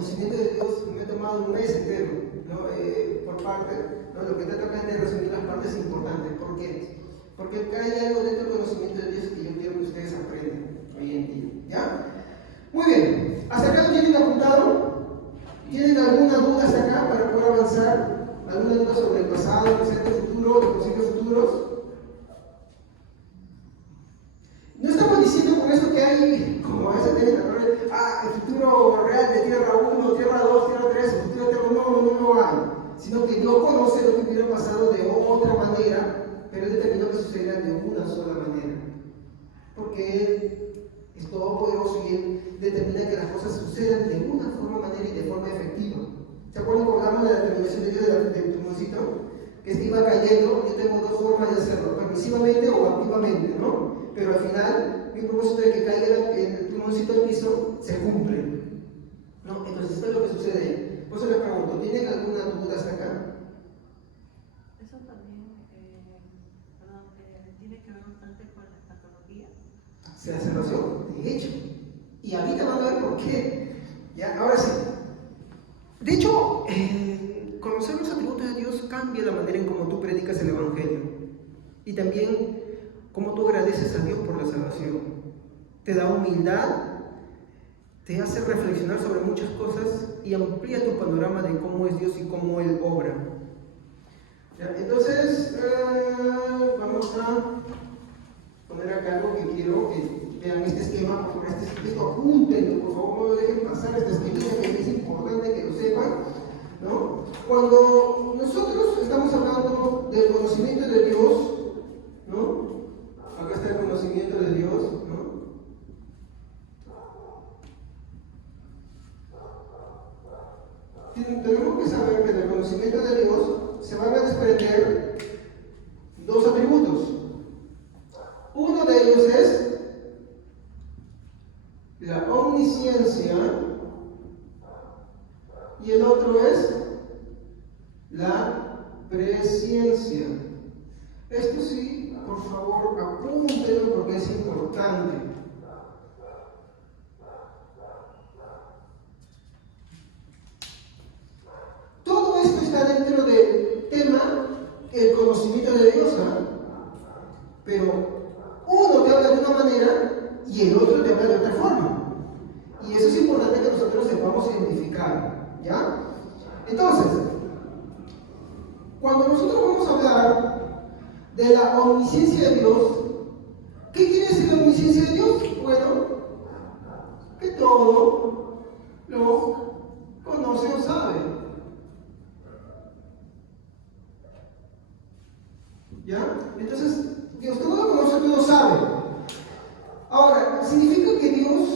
conocimiento de Dios me he tomado un mes entero, ¿no? Por parte, ¿no? Lo que trato acá es de resumir las partes importantes. ¿Por qué? Porque acá hay algo dentro del conocimiento de Dios que yo quiero que ustedes aprendan hoy en día, ¿ya? Muy bien, ¿hasta acá lo tienen apuntado? ¿Tienen alguna duda hasta acá para poder avanzar? ¿Alguna duda sobre el pasado, el presente, el futuro, los posibles futuros? No estamos diciendo con esto que hay, como a veces tienen el futuro real de Tierra 1, Tierra 2, Tierra 3, el futuro eterno no hay. Sino que Dios conoce lo que hubiera pasado de otra manera, pero Él determinó que sucediera de una sola manera. Porque Él es todopoderoso y Él determina que las cosas sucedan de una manera y de forma efectiva. ¿Se acuerdan cuando hablamos de la determinación de Dios del tumorcito? Que este iba cayendo, yo tengo dos formas de hacerlo, permisivamente o activamente, ¿no? Pero al final, mi propósito de que caiga el tumorcito al piso se cumple, ¿no? Entonces, esto es lo que sucede. Por eso les pregunto, ¿tienen alguna duda hasta acá? Eso también, tiene que ver bastante con la escatología. Se hace razón, de hecho. Y ahorita van a ver por qué. ¿Ya? Ahora sí. De hecho, conocer los atributos de Dios cambia la manera en cómo tú predicas el Evangelio. Y también cómo tú agradeces a Dios por la salvación. Te da humildad, te hace reflexionar sobre muchas cosas y amplía tu panorama de cómo es Dios y cómo Él obra. ¿Ya? Entonces, vamos a poner acá algo que quiero que vean este esquema, por favor, esto apúntenlo, por favor, no lo dejen pasar, esta esquema que es importante que lo sepan, ¿no? Cuando nosotros estamos hablando del conocimiento de Dios, ¿no? Acá está el conocimiento de Dios, ¿no? Tenemos que saber que del conocimiento de Dios se van a desprender dos atributos. Uno de ellos es la omnisciencia y el otro es la presciencia. Esto sí, por favor, apúntenlo porque es importante. Todo esto está dentro del tema, el conocimiento de Dios, ¿no? Pero uno te habla de una manera y el otro te habla de otra forma. Y eso es importante que nosotros sepamos identificar, ¿ya? Entonces, cuando nosotros vamos a hablar de la omnisciencia de Dios, ¿qué quiere decir la omnisciencia de Dios? Bueno, que todo lo conoce o sabe. ¿Ya? Entonces, Dios todo lo conoce, todo lo sabe. Ahora, significa que Dios,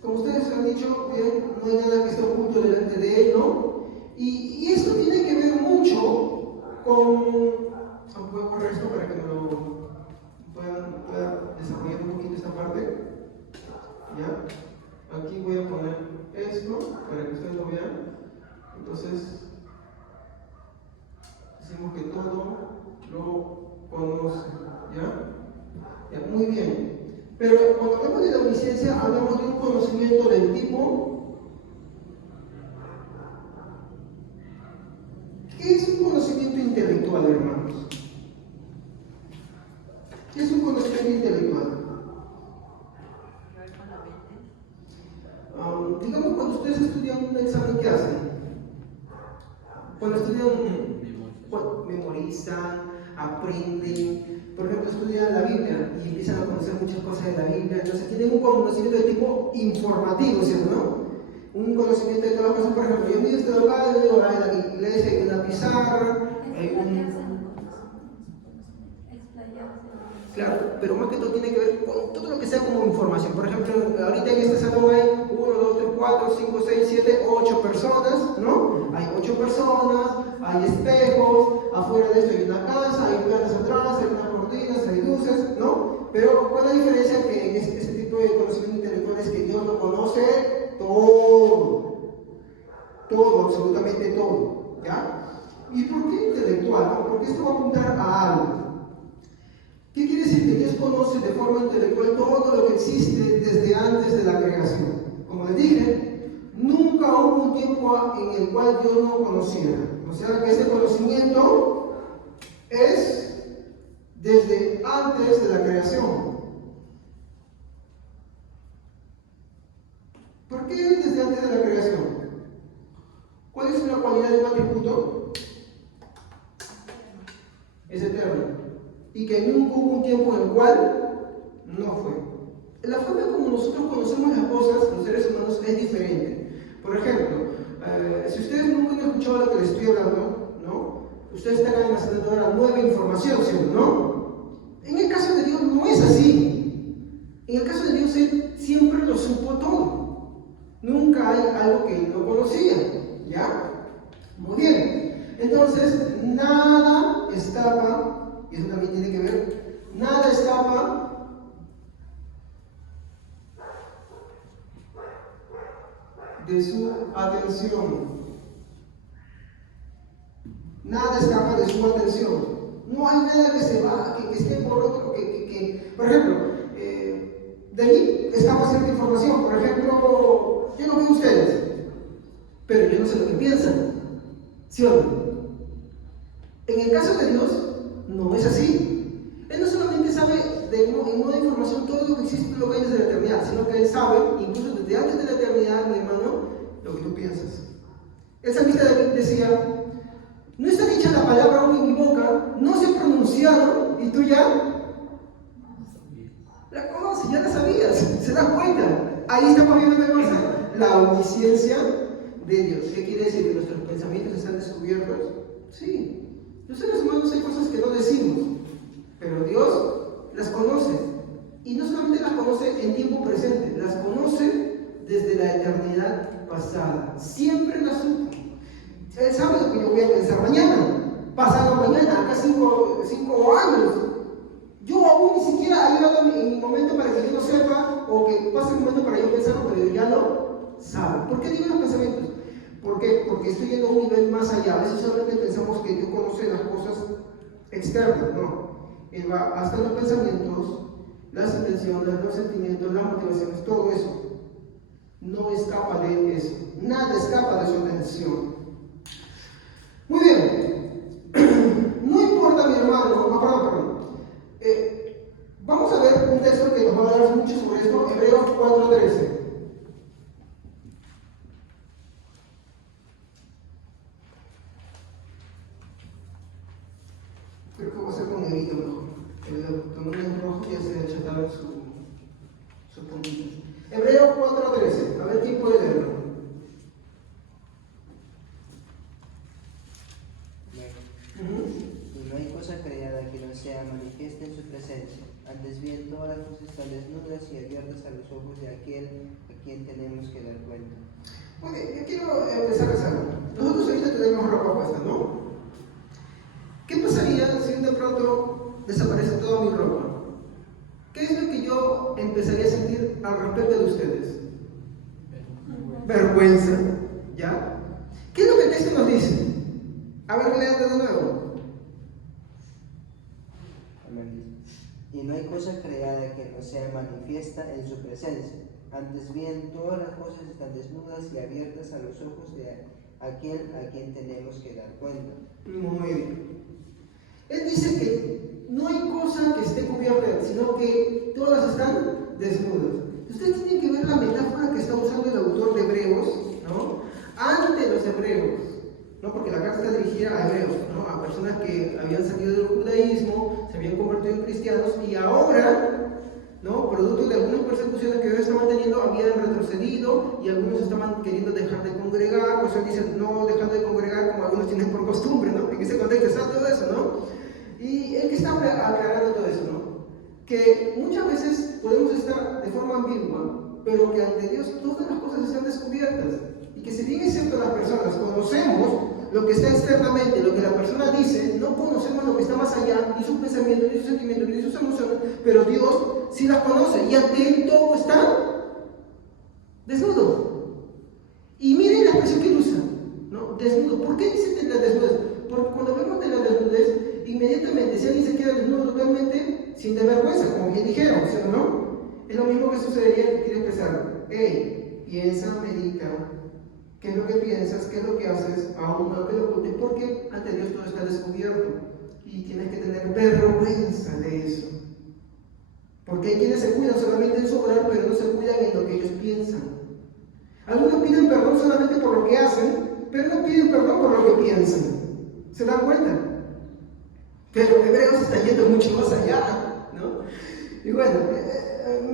como ustedes han dicho, no hay nada que esté oculto delante de Él, ¿no? Y esto tiene que ver mucho con... Voy a borrar esto para que me lo pueda desarrollar un poquito esta parte. ¿Ya? Aquí voy a poner esto para que ustedes lo vean. Entonces, decimos que todo lo conoce, ¿ya? Ya, muy bien. Pero cuando hablamos de la omnisciencia, hablamos de un conocimiento del tipo. ¿Qué es un conocimiento intelectual, hermanos? ¿Qué es un conocimiento intelectual? Digamos, cuando ustedes estudian un examen, ¿qué hacen? Cuando estudian, memorizan, aprenden, por ejemplo, estudian la Biblia y empiezan a conocer muchas cosas de la Biblia, entonces tienen un conocimiento de tipo informativo, ¿cierto? ¿No? Un conocimiento de todas las cosas, por ejemplo, yo miro esto de acá, yo digo, hay la iglesia, hay una pizarra, hay un... Claro, pero más que todo tiene que ver con todo lo que sea como información. Por ejemplo, ahorita en este salón hay 1, 2, 3, 4, 5, 6, 7, 8 personas, ¿no? Hay 8 personas, hay espejos, afuera de esto hay una casa, hay plantas atrás, hay unas cortinas, hay luces, ¿no? Pero ¿cuál es la diferencia? Que ese tipo de conocimiento intelectual es que Dios lo conoce todo, absolutamente todo, ¿ya? ¿Y por qué intelectual? Porque esto va a apuntar a algo. ¿Qué quiere decir? Que Dios conoce de forma intelectual todo lo que existe desde antes de la creación. Como les dije, nunca nunca hubo un tiempo en el cual Dios no conociera. O sea que ese conocimiento es desde antes de la creación. ¿Por qué es desde antes de la creación? ¿Cuál es la cualidad de un atributo? Es eterno. Y que nunca hubo un tiempo en el cual no fue. La forma como nosotros conocemos las cosas, los seres humanos, es diferente. Por ejemplo, si ustedes nunca han escuchado lo que les estoy hablando, ¿no? Ustedes están almacenando ahora nueva información, ¿sí o no? En el caso de Dios no es así. En el caso de Dios Él siempre lo supo todo. Nunca hay algo que Él no conocía, ¿ya? Muy bien. Entonces, nada escapa, y eso también tiene que ver, nada escapa de su atención. Nada escapa de su atención. No hay nada que se va, que esté por otro, por ejemplo, de mí escapa cierta información. Por ejemplo, yo no veo ustedes, pero yo no sé lo que piensan. ¿Sí o no? En el caso de Dios, no es así. Él no solamente sabe en una información todo lo que existe, lo que hay desde la eternidad, sino que Él sabe, incluso desde antes de la eternidad, mi hermano, lo que tú piensas. El salmista David decía: no está dicha la palabra aún en mi boca, no se ha pronunciado, y tú ya la conoces, ya la sabías, se das cuenta. Ahí estamos viendo una cosa, la omnisciencia de Dios. ¿Qué quiere decir? ¿Que nuestros pensamientos están descubiertos? Sí. Los seres humanos hay cosas que no decimos, pero Dios las conoce. Y no solamente las conoce en tiempo presente, las conoce desde la eternidad pasada. Siempre las supo. Él sabe lo que yo voy a pensar mañana, pasado mañana, acá 5 años. Yo aún ni siquiera ha llegado en mi momento para que yo lo sepa, o que pase un momento para yo pensarlo, pero ya lo sabe. ¿Por qué digo los pensamientos? ¿Por qué? Porque estoy yendo a un nivel más allá. A veces solamente pensamos que Dios conoce las cosas externas. No. Él va hasta los pensamientos, las intenciones, los sentimientos, las motivaciones, todo eso. No escapa de eso. Nada escapa de su atención. Muy bien. No importa, mi hermano. Perdón. Vamos a ver un texto que nos va a hablar mucho sobre esto. Hebreos 4:13. Creo que voy a hacer con negrito mejor. Con un rojo ya se achataron sus puntitos. Hebreos 4:13. A ver quién puede leerlo. Y no hay cosa creada que no sea manifiesta en su presencia. Antes bien, todas las cosas están desnudas y abiertas a los ojos de aquel a quien tenemos que dar cuenta. Ok, yo quiero empezar a hacerlo. Nosotros ahorita tenemos ropa puesta, ¿no? ¿Qué pasaría si de pronto desaparece toda mi ropa? ¿Qué es lo que yo empezaría a sentir al respecto de ustedes? Vergüenza, ¿ya? ¿Qué es lo que el texto nos dice? A ver, léate de nuevo. Y no hay cosa creada que no sea manifiesta en su presencia. Antes bien, todas las cosas están desnudas y abiertas a los ojos de aquel a quien tenemos que dar cuenta. Muy bien. Él dice que no hay cosa que esté cubierta, sino que todas están desnudas. Ustedes tienen que ver la metáfora que está usando el autor de Hebreos, ¿no? Ante los hebreos, ¿no? Porque la carta está dirigida a hebreos, ¿no? A personas que habían salido del judaísmo, se habían convertido en cristianos y ahora, ¿no? Producto de algunas persecuciones que ellos estaban teniendo, habían retrocedido y algunos estaban queriendo dejar de congregar. Pues él dice, no dejando de congregar como algunos tienen por costumbre, ¿no? En ese contexto está todo eso, ¿no? Y él que está aclarando todo eso, ¿no? Que muchas veces podemos estar de forma ambigua, pero que ante Dios todas las cosas están descubiertas. Y que si bien es cierto, las personas conocemos lo que está externamente, lo que la persona dice, no conocemos lo que está más allá, ni sus pensamientos, ni sus sentimientos, ni sus emociones, pero Dios sí las conoce y ante Él todo está desnudo. Y miren la expresión que Él usa, ¿no? Desnudo. ¿Por qué dice de la desnudez? Porque cuando hablamos de la desnudez, inmediatamente si alguien se queda desnudo totalmente, sin de vergüenza, como bien dijeron, ¿sí o no? Es lo mismo que sucedería que quiere expresar. Hey, piensa, medita, qué es lo que piensas, qué es lo que haces, aún no que lo ocultes, porque ante Dios todo está descubierto y tienes que tener vergüenza de eso. Porque hay quienes se cuidan solamente en su orar, pero no se cuidan en lo que ellos piensan. Algunos piden perdón solamente por lo que hacen, pero no piden perdón por lo que piensan. ¿Se dan cuenta? Pero Hebreos está yendo mucho más allá, ¿no? Y bueno,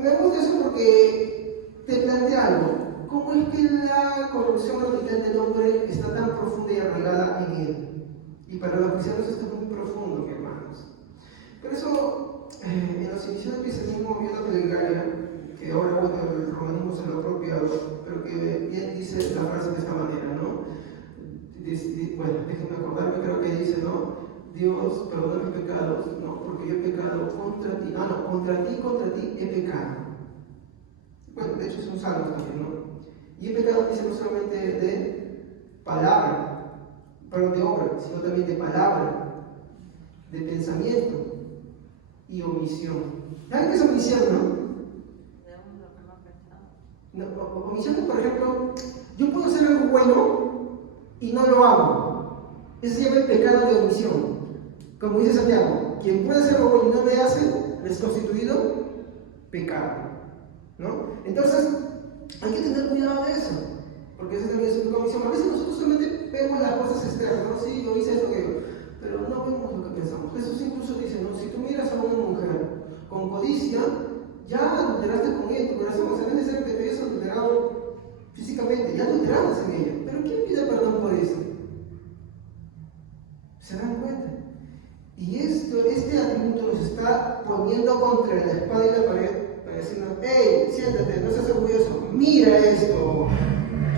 me gusta eso porque te plantea algo. ¿Cómo es que la corrupción radical del hombre está tan profunda y arraigada en él? Y para los cristianos esto es muy profundo, mis hermanos. Por eso, en los inicios del cristianismo había una plegaria, que ahora, bueno, el romanismo se lo ha apropiado, pero que bien dice la frase de esta manera, ¿no? Bueno, déjenme acordarme, creo que dice, ¿no? Dios, perdona mis pecados, no, porque yo he pecado contra ti. No, contra ti he pecado. Bueno, de hecho es un salmo también, ¿no? Y he pecado, dice, no solamente de palabra, perdón, de obra, sino también de palabra, de pensamiento y omisión. ¿Saben qué es omisión, no? No, omisión es, por ejemplo, yo puedo hacer algo bueno y no lo hago. Eso se llama el pecado de omisión. Como dice Santiago, quien puede hacer algo bueno y no le hace, es constituido pecado, ¿no? Entonces, hay que tener cuidado de eso, porque eso también es una omisión. A veces nosotros solamente vemos las cosas externas, ¿no? Sí, yo hice esto pero no vemos lo que pensamos. Jesús incluso dice, ¿no? Si tú miras a una mujer con codicia, ya adulteraste con ella, tu corazón, o sea, no es necesario que te hayas adulterado físicamente, ya adulteraste en ella. Pero ¿quién pide perdón por eso? ¿Se dan cuenta? Y este atributo nos está poniendo contra la espada y la pared para decirnos, hey, siéntate, no seas orgulloso, mira esto.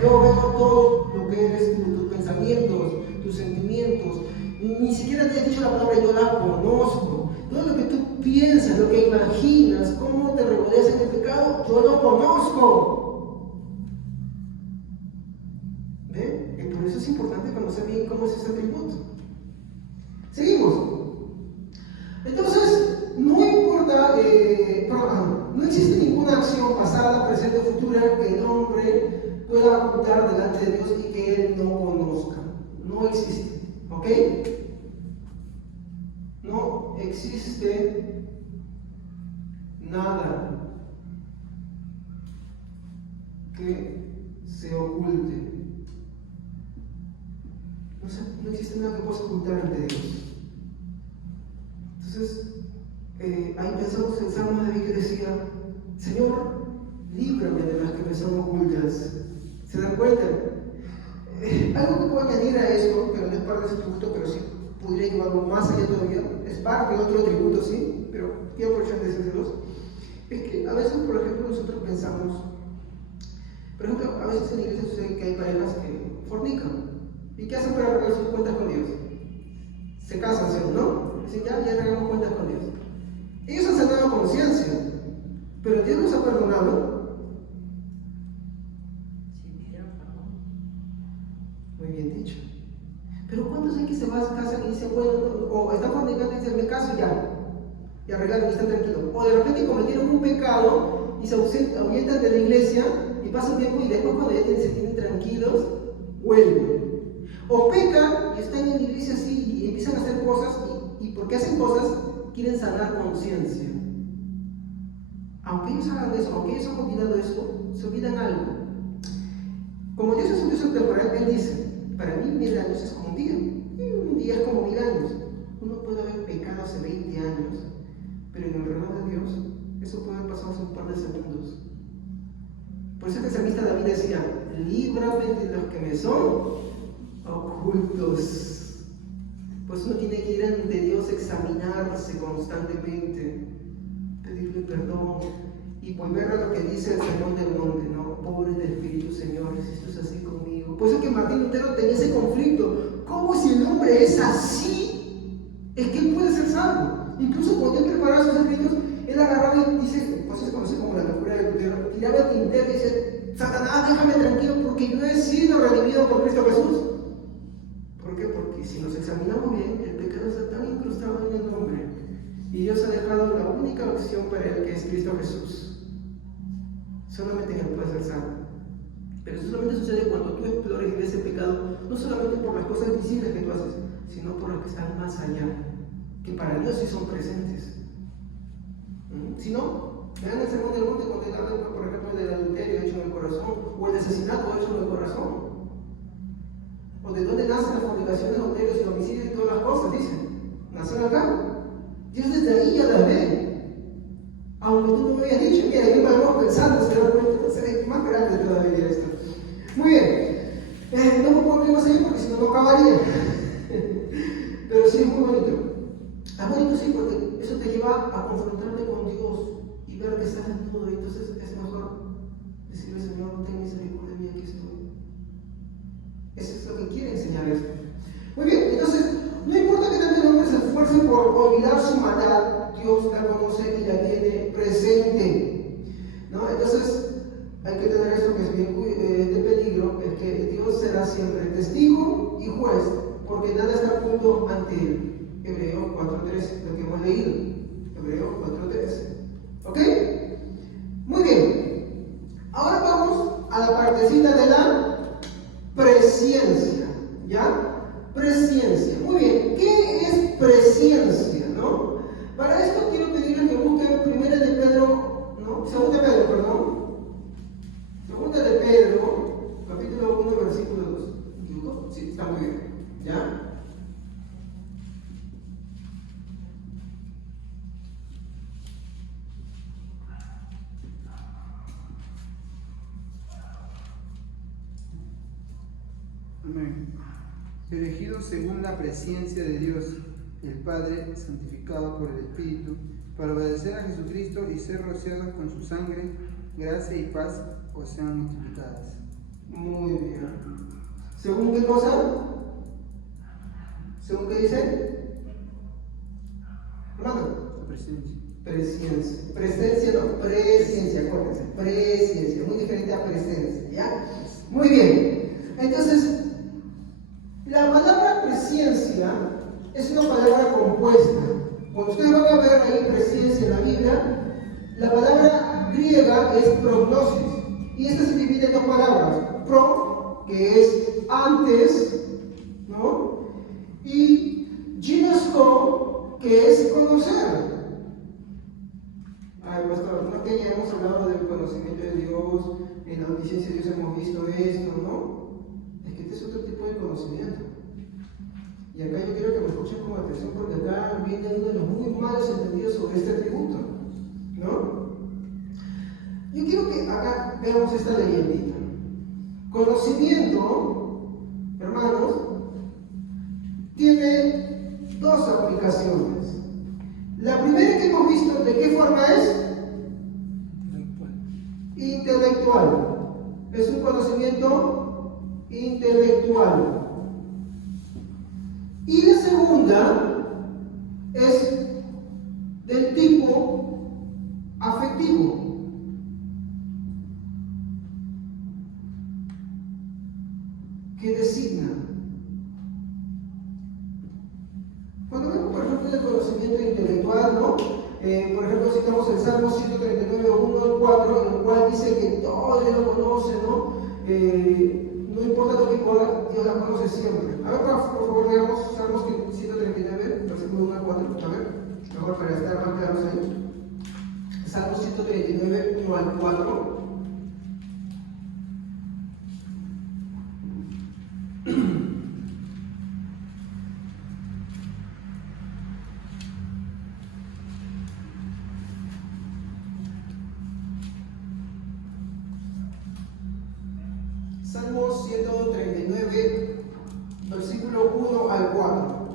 Yo veo todo lo que eres tú, tus pensamientos, tus sentimientos. Ni siquiera te he dicho la palabra, yo la conozco. Todo lo que tú piensas, lo que imaginas, cómo te regodeas en el pecado, yo lo conozco. ¿Ve? Y por eso es importante conocer bien cómo es ese atributo. Seguimos. Entonces, no importa, no existe ninguna acción pasada, presente o futura que el hombre pueda ocultar delante de Dios y que él no conozca. No existe, ¿ok? No existe nada que se oculte. No existe nada que pueda ocultar ante Dios. Entonces, ahí pensamos en Salmo de David que decía, Señor, líbrame de las que me son ocultas. ¿Se dan cuenta? Algo que puedo añadir a esto, pero no es parte de ese atributo, pero sí podría llevarlo más allá todavía, es parte de otro atributo, sí, pero quiero aprovechar de decírselos, es que a veces, por ejemplo, nosotros pensamos, por ejemplo, a veces en la iglesia sucede que hay parejas que fornican. ¿Y qué hacen para arreglar sus cuentas con Dios? Se casan, ¿no? Dicen, ya arreglamos cuentas con Dios. Ellos han sanado conciencia, pero Dios los ha perdonado. Si pidieron perdón. Muy bien dicho. Pero ¿cuántos hay que se van a casa y dicen, bueno, o están fornicando y dicen, me caso y arreglaron y están tranquilos? O de repente cometieron un pecado y se ahuyentan de la iglesia y pasan tiempo y después cuando ya se tienen tranquilos, vuelven. O pecan y están en la iglesia así y empiezan a hacer cosas y porque hacen cosas quieren sanar conciencia. Aunque ellos hagan eso, aunque ellos han olvidado eso, se olvidan algo. Como Dios es un Dios temporal, Él dice, para mí 1000 años es como un día, y un día es como 1000 años. Uno puede haber pecado hace 20 años, pero en el reloj de Dios, eso puede haber pasado hace un par de segundos. Por eso el salmista David decía, líbrame de los que me son ocultos. Pues uno tiene que ir ante Dios, examinarse constantemente, pedirle perdón y volver a lo que dice el Sermón del Monte, ¿no? Pobre del Espíritu, Señor, si esto es así conmigo. Por eso que Martín Lutero tenía ese conflicto. ¿Cómo si el hombre es así? Es que él puede ser salvo. Incluso cuando él preparaba sus escritos, él agarraba y dice, pues se conoce como la locura de Lutero, tiraba el tintero y dice, Satanás, déjame tranquilo porque yo he sido redimido por Cristo Jesús. ¿Por qué? Porque si nos examinamos bien, el pecado está tan incrustado en el hombre y Dios ha dejado la única opción para él, que es Cristo Jesús. Solamente en él puede ser salvo. Pero eso solamente sucede cuando tú explores y ves el pecado, no solamente por las cosas visibles que tú haces, sino por las que están más allá, que para Dios sí son presentes. Si no, vean el sermón del monte cuando te hablan, por ejemplo, del adulterio hecho en el corazón, o el asesinato hecho en el corazón, o de dónde nacen las fornicaciones, adulterios y homicidios y todas las cosas, dicen, nacen acá. Dios desde ahí ya las ve. Aunque tú no me habías dicho, mira, aquí vamos pensando, se da cuenta, será más grande todavía esto. Muy bien, no me pongo más ahí porque si no, no acabaría. Pero sí es muy bonito. Es bonito sí porque eso te lleva a confrontarte con Dios y ver que estás en todo. Entonces es mejor decirle, Señor, ten misericordia de mí, aquí estoy. Eso es lo que quiere enseñar esto. Muy bien, entonces, no importa que también el hombre se esfuerce por olvidar su maldad, Dios la conoce y la tiene presente. ¿No? Entonces, hay que tener esto que es bien de peligro, es que Dios será siempre testigo y juez, porque nada está oculto ante él. Hebreos 4.3, lo que hemos leído. Hebreos 4.3. ¿Ok? Muy bien. Ahora vamos a la partecita de la presciencia. ¿Ya? Presciencia. Muy bien. ¿Qué es presciencia? ¿No? Para esto quiero pedirles que busquen Primera de Pedro, ¿no? Segunda de Pedro, perdón. Segunda de Pedro, capítulo 1, versículo 2. ¿Me equivoco? Sí, está muy bien. ¿Ya? Amén. Elegidos según la presciencia de Dios, el Padre, santificado por el Espíritu, para obedecer a Jesucristo y ser rociados con su sangre, gracia y paz os sean multiplicadas. Muy bien. ¿Según qué cosa? ¿Según qué dice? Hermano. La presencia. Presciencia. Presencia no, presciencia, acuérdense. Presciencia, muy diferente a presencia, ¿ya? Muy bien. Entonces, la palabra presciencia es una palabra compuesta. Cuando ustedes van a ver ahí presciencia en la Biblia, la palabra griega es prognosis. Y esta se divide en dos palabras. Pro, que es antes, ¿no? Y ginosko, que es conocer. Ay, pastor, no que ya hemos hablado del conocimiento de Dios, en la omnisciencia de Dios hemos visto esto, ¿no? Es que este es otro tipo de conocimiento. Y acá yo quiero que me escuchen con atención porque acá viene uno de los muy malos entendidos sobre este atributo, ¿no? Yo quiero que acá veamos esta leyendita. Conocimiento, hermanos, tiene dos aplicaciones. La primera que hemos visto, ¿de qué forma es? Intelectual. Es un conocimiento intelectual. Y la segunda es del tipo afectivo. Que designa. Cuando vemos, por ejemplo, el conocimiento intelectual, ¿no? Por ejemplo, citamos el Salmo 139, 1 al 4, en el cual dice que todo Dios lo conoce, ¿no? No importa lo que haga, Dios la conoce siempre. A ver, por favor, veamos Salmos 139, versículo 1 al 4, a ver, mejor para estar más claros ahí. Salmos 139, 1 al 4. Salmo 139, versículo 1 al 4.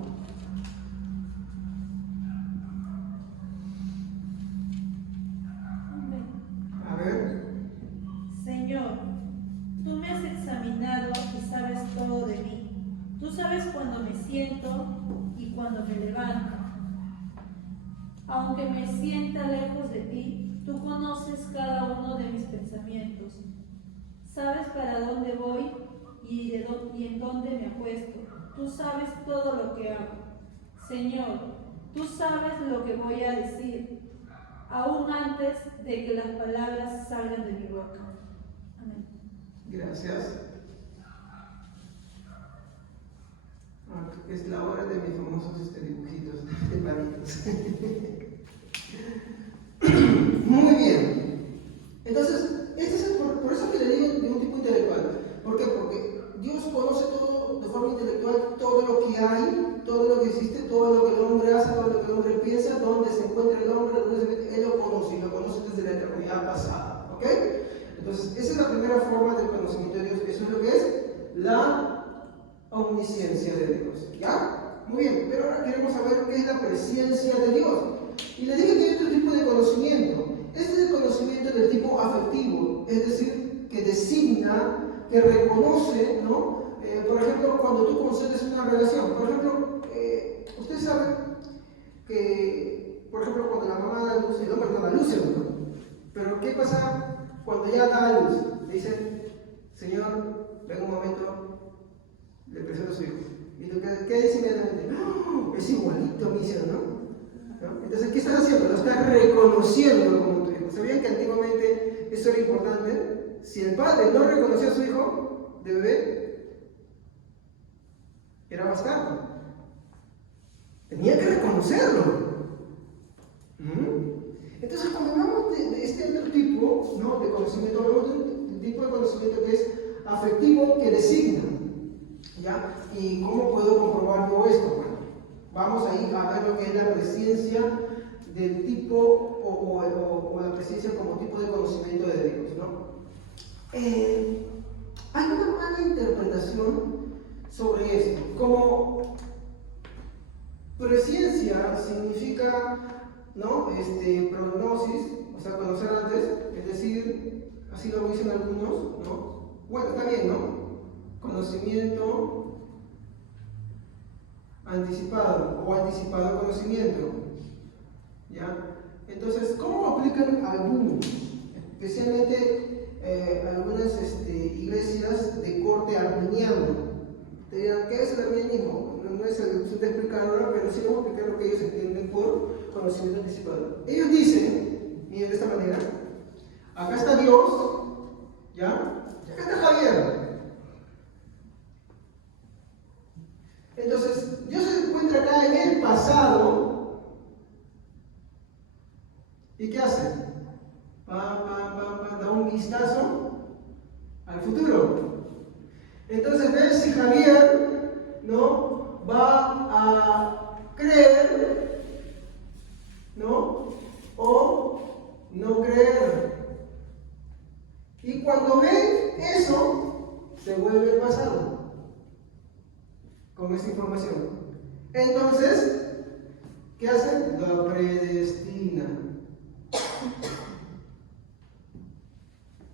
A ver. Señor, tú me has examinado y sabes todo de mí. Tú sabes cuando me siento y cuando me levanto. Aunque me sienta lejos de ti, tú conoces cada uno de mis pensamientos. Sabes para dónde voy y en dónde me acuesto. Tú sabes todo lo que hago. Señor, tú sabes lo que voy a decir, aún antes de que las palabras salgan de mi boca. Amén. Gracias. Es la hora de mis famosos dibujitos de palitos. Muy bien. Entonces, por eso que le digo de un tipo intelectual. ¿Por qué? Porque Dios conoce todo de forma intelectual, todo lo que hay, todo lo que existe, todo lo que el hombre hace, todo lo que el hombre piensa, dónde se encuentra el hombre, Él lo conoce, y lo conoce desde la eternidad pasada. ¿Ok? Entonces, esa es la primera forma del conocimiento de Dios. Eso es lo que es la omnisciencia de Dios. ¿Ya? Muy bien, pero ahora queremos saber qué es la presencia de Dios. Y les dije que hay otro tipo de conocimiento. Este es el conocimiento del tipo afectivo, es decir, que designa, que reconoce, ¿no? Por ejemplo, cuando tú concedes una relación. Por ejemplo, usted sabe que, por ejemplo, cuando la mamá da luz, el hombre no da luz, ¿no? Pero ¿qué pasa cuando ya da luz? Le dicen, Señor, ven un momento, le presento a su hijo. ¿Y tú qué dices inmediatamente? ¡Oh! Es igualito, mi hijo, ¿no? Entonces, ¿qué estás haciendo? Lo estás reconociendo como tu hijo. ¿Sabían que antiguamente eso era importante? Si el padre no reconocía a su hijo de bebé, era bastardo. Tenía que reconocerlo. Entonces, cuando hablamos de este otro tipo, ¿no?, de conocimiento, hablamos de un tipo de conocimiento que es afectivo, que designa. ¿Ya? ¿Y cómo puedo comprobar yo esto? Bueno, vamos a ir a ver lo que es la presencia del tipo o la presencia como tipo de conocimiento de Dios, ¿no? Hay una mala interpretación sobre esto. Como presencia significa, ¿no?, prognosis, o sea, conocer antes, es decir, así lo dicen algunos, ¿no? Bueno, está bien, ¿no? Conocimiento anticipado o anticipado conocimiento. ¿Ya? Entonces, ¿cómo aplican algunos? Especialmente algunas iglesias de corte arminiano. Te dirán, ¿qué es el arminianismo? No es el asunto de explicar ahora, pero sí vamos a explicar lo que ellos entienden por conocimiento anticipado. Ellos dicen, miren de esta manera, acá está Dios, ¿ya? Y acá está Javier. Entonces, Dios se encuentra acá en el pasado. ¿Y qué hace? Da un vistazo al futuro. Entonces, ve si Javier, ¿no?, va a creer, ¿no?, o no creer. Y cuando ve eso, se vuelve el pasado con esa información. Entonces, ¿qué hace? La predestina.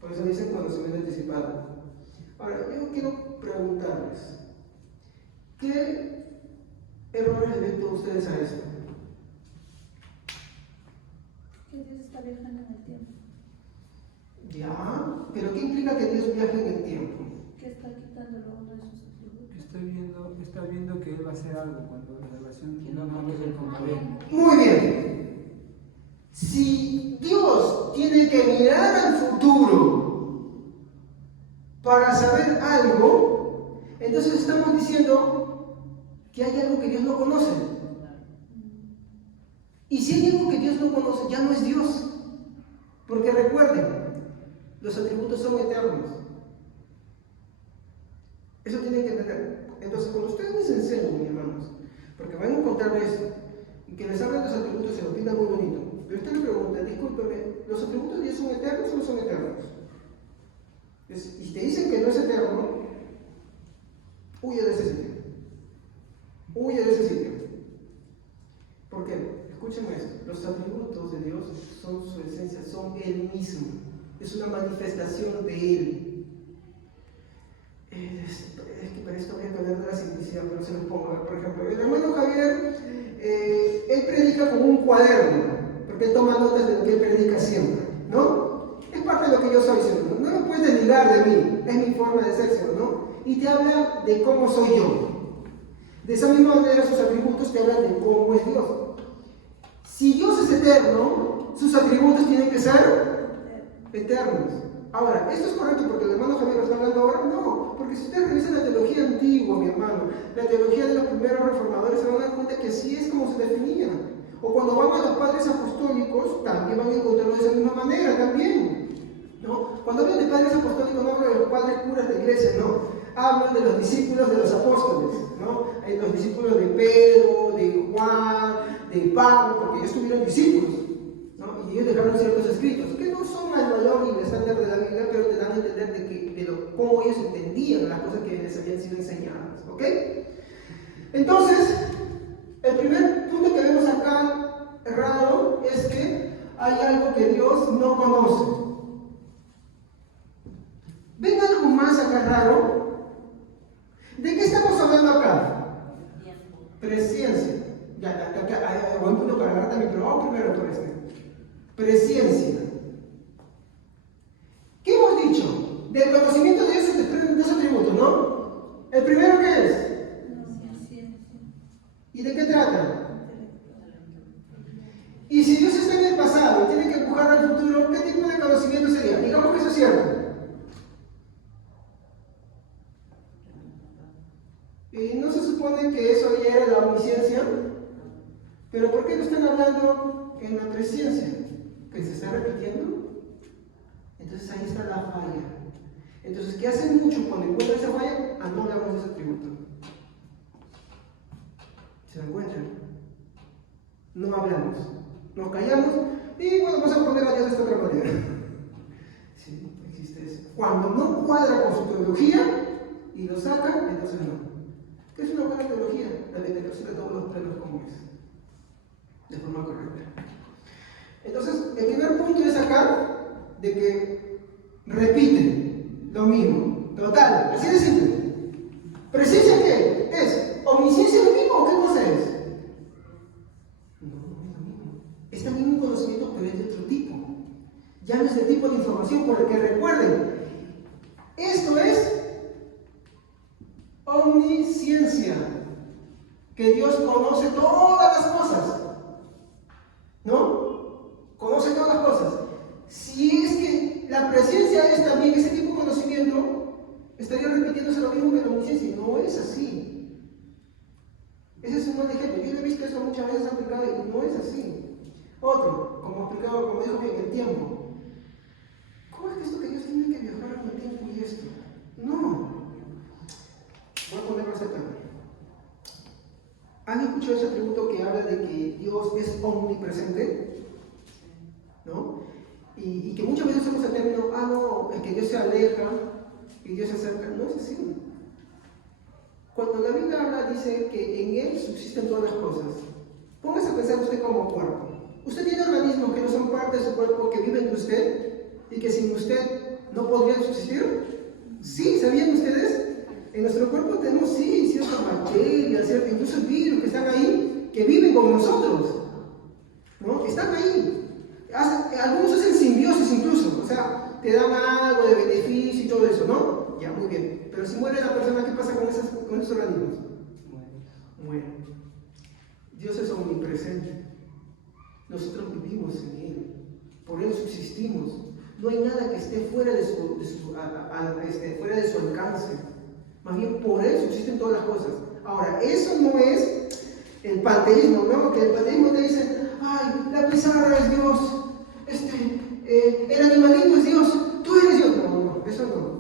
Por eso dicen conocimiento anticipado. Ahora, yo quiero preguntarles, ¿qué errores le ven todos ustedes a esto? Que Dios está viajando en el tiempo. Ya, pero ¿qué implica que Dios viaje en el tiempo? Que está quitándolo uno de sus atributos. Está viendo que él va a hacer algo cuando la relación Que no conoce con Javier. Muy bien. Si Dios tiene que mirar al futuro para saber algo, entonces estamos diciendo que hay algo que Dios no conoce. Y si hay algo que Dios no conoce, ya no es Dios. Porque recuerden, los atributos son eternos. Eso tienen que entender. Entonces, cuando ustedes les enseñan, mis hermanos, porque van a encontrar eso, y que les hablan de los atributos, se lo pintan muy bonito. Pero usted le pregunta, discúlpeme, ¿los atributos de Dios son eternos o no son eternos? Y te dicen que no es eterno, huye de ese sitio. Huye de ese sitio. ¿Por qué? Escúchenme esto. Los atributos de Dios son su esencia, son Él mismo. Es una manifestación de Él. Es que para esto habría que hablar de la simplicidad, pero se los pongo a ver. Por ejemplo, el hermano Javier, él predica con un cuaderno, porque él toma notas de lo que él predica siempre, ¿no? Es parte de lo que yo soy, ¿no? No me puedes desligar de mí, es mi forma de ser, ¿no? Y te habla de cómo soy yo. De esa misma manera, sus atributos te hablan de cómo es Dios. Si Dios es eterno, sus atributos tienen que ser eternos. Ahora, ¿esto es correcto porque el hermano Javier lo está hablando ahora? No, porque si ustedes revisan la teología antigua, mi hermano, la teología de los primeros reformadores, se van a dar cuenta que así es como se definía. O cuando van a los padres apostólicos, también van a encontrarlo de esa misma manera, también. ¿No? Cuando hablan de padres apostólicos, no hablo de los padres curas de la iglesia, no. Hablan de los discípulos de los apóstoles, ¿no? Los discípulos de Pedro, de Juan, de Pablo, porque ellos tuvieron discípulos, ¿no? Y ellos dejaron ciertos escritos, que no son el mayor y el estándar de la Biblia, pero te dan a entender cómo ellos entendían las cosas que les habían sido enseñadas, ¿ok? Entonces, el primer punto que vemos acá raro es que hay algo que Dios no conoce. ¿Ven algo más acá raro? ¿De qué estamos hablando acá? Presciencia. Ya, buen punto para agarrar también, pero vamos primero por este. Presciencia. ¿Qué hemos dicho? Del conocimiento de Dios se desprenden dos atributos, ¿no? ¿El primero qué es? ¿Y de qué trata? Y si Dios está en el pasado y tiene que empujar al futuro, ¿qué tipo de conocimiento sería? Digamos que eso es cierto. Y no se supone que eso ya era la omnisciencia, pero ¿por qué no están hablando en la presciencia? ¿Que se está repitiendo? Entonces ahí está la falla. Entonces, ¿qué hacen mucho cuando encuentran esa falla? Anulamos ese atributo. ¿Se dan cuenta? No hablamos, nos callamos y bueno, vamos a poner a Dios de esta otra manera. Sí, existe eso. Cuando no cuadra con su teología y lo saca, entonces no. ¿Qué es una buena teología? La que te de todos los plenos comunes, de forma correcta. Entonces, el primer punto es acá de que repite lo mismo. Total, así de simple. ¿Presencia qué? ¿Es omnisciencia lo mismo o qué cosa es? No, no es lo mismo. Es también un conocimiento, pero es de otro tipo. Ya no es de tipo de información, porque recuerden, esto es omnisciencia, que Dios conoce todas las cosas, ¿no? Conoce todas las cosas. Si es que la presencia es también ese tipo de conocimiento, estaría repitiéndose lo mismo que la omnisciencia, y no es así. Ese es un buen ejemplo. Yo he visto eso muchas veces aplicado y no es así. Otro, como explicado, como dijo bien, el tiempo. ¿Cómo es que esto que Dios tiene que viajar en el tiempo y esto? No. Voy a ponerlo acá. ¿Han escuchado ese atributo que habla de que Dios es omnipresente? ¿No? Y que muchas veces usamos el término, no, es que Dios se aleja y Dios se acerca. No es así. Cuando la Biblia habla, dice que en Él subsisten todas las cosas. Póngase a pensar usted como cuerpo. Usted tiene organismos que no son parte de su cuerpo, que viven de usted y que sin usted no podrían subsistir. Sí, ¿sabían ustedes? En nuestro cuerpo tenemos, sí, ciertas bacterias, incluso virus que están ahí, que viven con nosotros, ¿no? Están ahí. Algunos hacen simbiosis incluso, o sea, te dan algo de beneficio y todo eso, ¿no? Ya, muy bien. Pero si muere la persona, ¿qué pasa con esos organismos? Muere. Dios es omnipresente. Nosotros vivimos en Él. Por Él subsistimos. No hay nada que esté fuera de su alcance. Más bien, por Él subsisten todas las cosas. Ahora, eso no es el panteísmo, ¿no? Que el panteísmo te dice, ay, la pizarra es Dios, el animalito es Dios, tú eres Dios. No, eso no.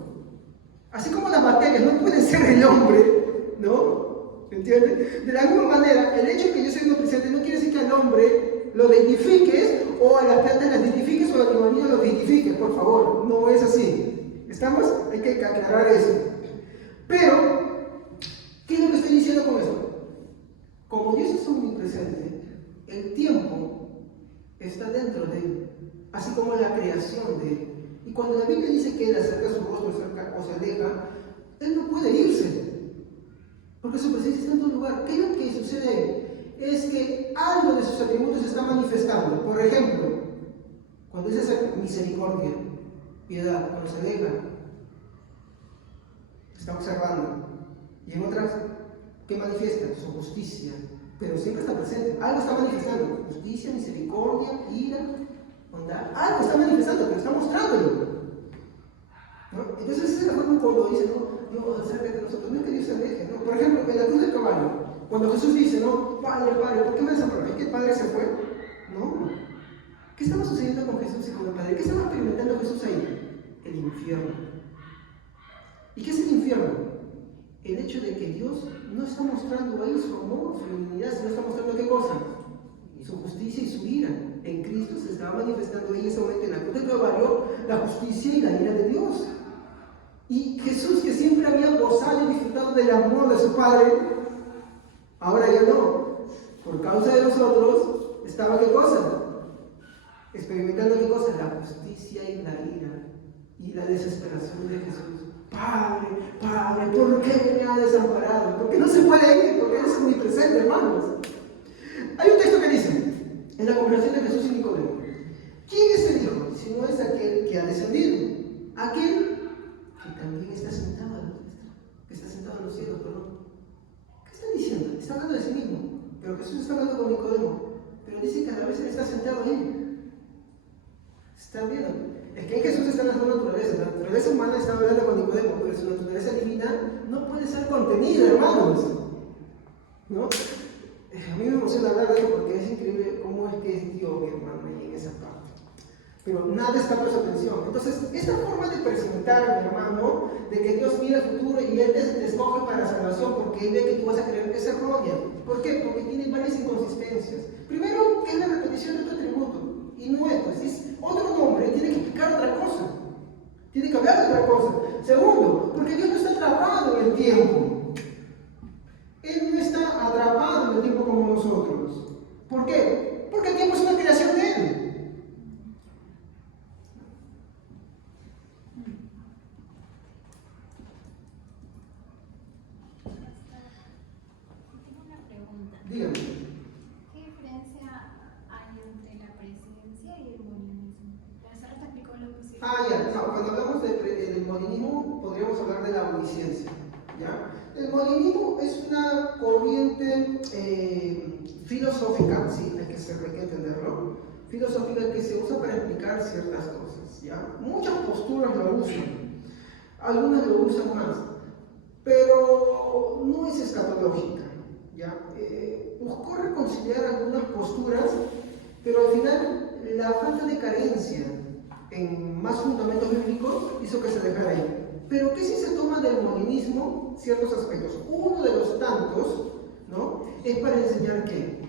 Así como las bacterias no pueden ser el hombre, ¿no? ¿Entiendes? De la misma manera, el hecho de que yo soy omnipresente no quiere decir que al hombre lo identifiques, o a las plantas las identifiques, o al animalito lo identifiques, por favor. No es así. ¿Estamos? Hay que aclarar eso. Pero, ¿qué es lo que estoy diciendo con eso? Como Dios es omnipresente, el tiempo está dentro de Él, así como la creación de Él. Y cuando la Biblia dice que Él acerca su rostro o se aleja, Él no puede irse, porque su presencia está en todo lugar. ¿Qué es lo que sucede? Es que algo de sus atributos se está manifestando. Por ejemplo, cuando dice misericordia, piedad, cuando se aleja, está observando. Y en otras, ¿qué manifiesta? Su justicia. Pero siempre está presente. Algo está manifestando. Justicia, misericordia, ira, bondad. Algo está manifestando, pero está mostrándolo. ¿no? Entonces esa es la forma cuando dice, no, Dios acerca de nosotros, no es que Dios se aleje, ¿no? Por ejemplo, en la cruz del caballo, cuando Jesús dice, no, Padre, Padre, ¿por qué me desamparaste? ¿Es que el Padre se fue? No. ¿Qué estaba sucediendo con Jesús y con el Padre? ¿Qué estaba experimentando Jesús ahí? El infierno. ¿Y qué es el infierno? El hecho de que Dios no está mostrando ahí su amor, su divinidad, sino está mostrando qué cosa? Su justicia y su ira. En Cristo se estaba manifestando ahí en ese momento en la cruz del Calvario la justicia y la ira de Dios. Y Jesús, que siempre había gozado y disfrutado del amor de su Padre, ahora ya no. Por causa de nosotros, estaba qué cosa? Experimentando qué cosa? La justicia y la ira y la desesperación de Jesús. Padre, Padre, ¿por qué me ha desamparado? Porque no se puede ir, porque Él es omnipresente, hermanos. Hay un texto que dice, en la conversación de Jesús y Nicodemo, ¿quién es el Hijo? Si no es aquel que ha descendido, aquel que también está sentado a la diestra, que está sentado en los cielos, perdón. ¿Qué está diciendo? Está hablando de sí mismo, pero Jesús está hablando con Nicodemo, pero dice que a la vez Él está sentado ahí. ¿Están viendo? Es que en Jesús está en la naturaleza. La naturaleza humana está hablando con Nicodemo, pero su naturaleza divina no puede ser contenida, hermanos. ¿No? A mí me emociona hablar de esto porque es increíble cómo es que es Dios, mi hermano, ahí en esa parte. Pero nada está por su atención. Entonces, esta forma de presentar, mi hermano, de que Dios mira el futuro y Él te escoge para la salvación porque Él ve que tú vas a creer, es errónea. ¿Por qué? Porque tiene varias inconsistencias. Primero, que es la repetición de tu atributo. Y no es, pues es otro nombre, tiene que explicar otra cosa. Tiene que hablar de otra cosa. Segundo, porque Dios no está atrapado en el tiempo. Él no está atrapado en el tiempo como nosotros. ¿Por qué? Porque el tiempo es una creación de Él. Tengo una pregunta. Dígame. ¿Qué diferencia hay entre la presencia y el molinismo? Solo te explicó lo que sí. Ya. No, cuando hablamos del molinismo, podríamos hablar de la omnisciencia. ¿Ya? El molinismo es una corriente filosófica, sí, hay que entenderlo, filosófica que se usa para explicar ciertas cosas. ¿Ya? Muchas posturas lo usan, algunas lo usan más, pero no es escatológica. ¿Ya? Buscó reconciliar algunas posturas, pero al final la falta de carencia en más fundamentos bíblicos hizo que se dejara ahí. Pero ¿qué si se toma del molinismo ciertos aspectos? Uno de los tantos, ¿no?, es para enseñar que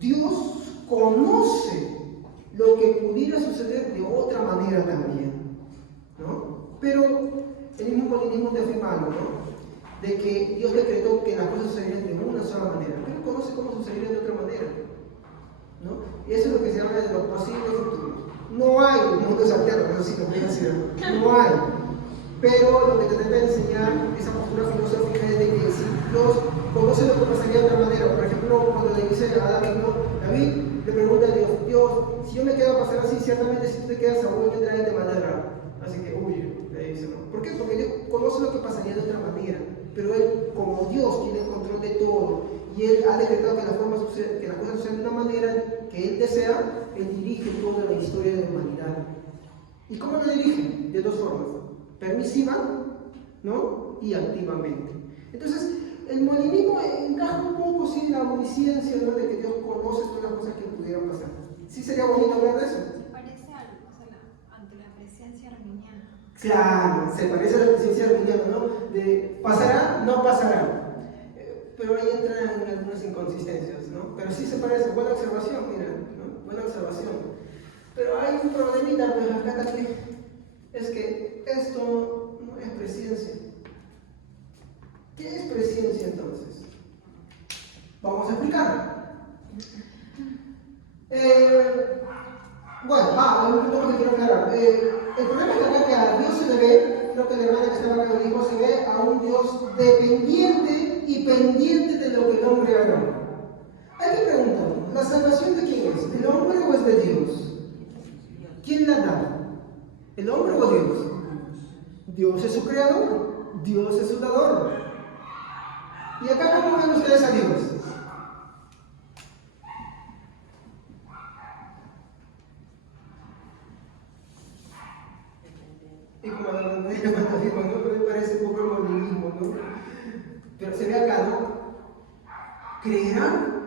Dios conoce lo que pudiera suceder de otra manera también, ¿no? Pero el mismo molinismo te afirma algo, ¿no?, de que Dios decretó que las cosas sucederían de una sola manera, pero conoce cómo sucederían de otra manera, ¿no? Y eso es lo que se habla de los posibles futuros. No hay mundos alternos, eso sí lo voy a decir, no hay. Pero lo que te trata de enseñar esa postura filosófica es de que si Dios conoce lo que pasaría de otra manera, por ejemplo, cuando le dice a David, ¿no?, David le pregunta a Dios, Dios, si yo me quedo a pasar así, ciertamente si tú te quedas a huir, vendrá de manera, así que huye, le dice, ¿no? ¿Por qué? Porque Dios conoce lo que pasaría de otra manera, pero Él, como Dios, tiene el control de todo, y Él ha decretado que las cosas suceden de una manera que Él desea. Él dirige toda la historia de la humanidad. ¿Y cómo lo dirige? De dos formas: permisiva, ¿no?, y activamente. Entonces, el molinismo encaja un poco sí en la omnisciencia, ¿no?, de que Dios conoce todas las cosas que pudieran pasar. Sí sería bonito hablar de eso. Se parece ante la presencia arminiana. Claro, se parece a la presencia arminiana, ¿no? De pasará, no pasará. Pero ahí entran algunas inconsistencias, ¿no? Pero sí se parece. Buena observación, mira, ¿no? Buena observación. Pero hay un problemita, pues acá también. Es que esto no es presciencia. ¿Qué es presciencia entonces? Vamos a explicar. Hay un punto que quiero aclarar. El problema es que acá que a Dios se le ve, creo que la hermana que estaba acá lo dijo, se ve a un Dios dependiente y pendiente de lo que el hombre haga. Hay que preguntar, ¿la salvación de quién es? ¿Del hombre o es de Dios? ¿Quién la da? ¿El hombre o Dios? Dios es su creador, Dios es su dador. ¿Y acá cómo ven ustedes a Dios? ¿Y cómo hermano, no es fanatismo, ¿no? Me parece un poco el modernismo, ¿no? Pero se ve acá, ¿no? ¿Creerán?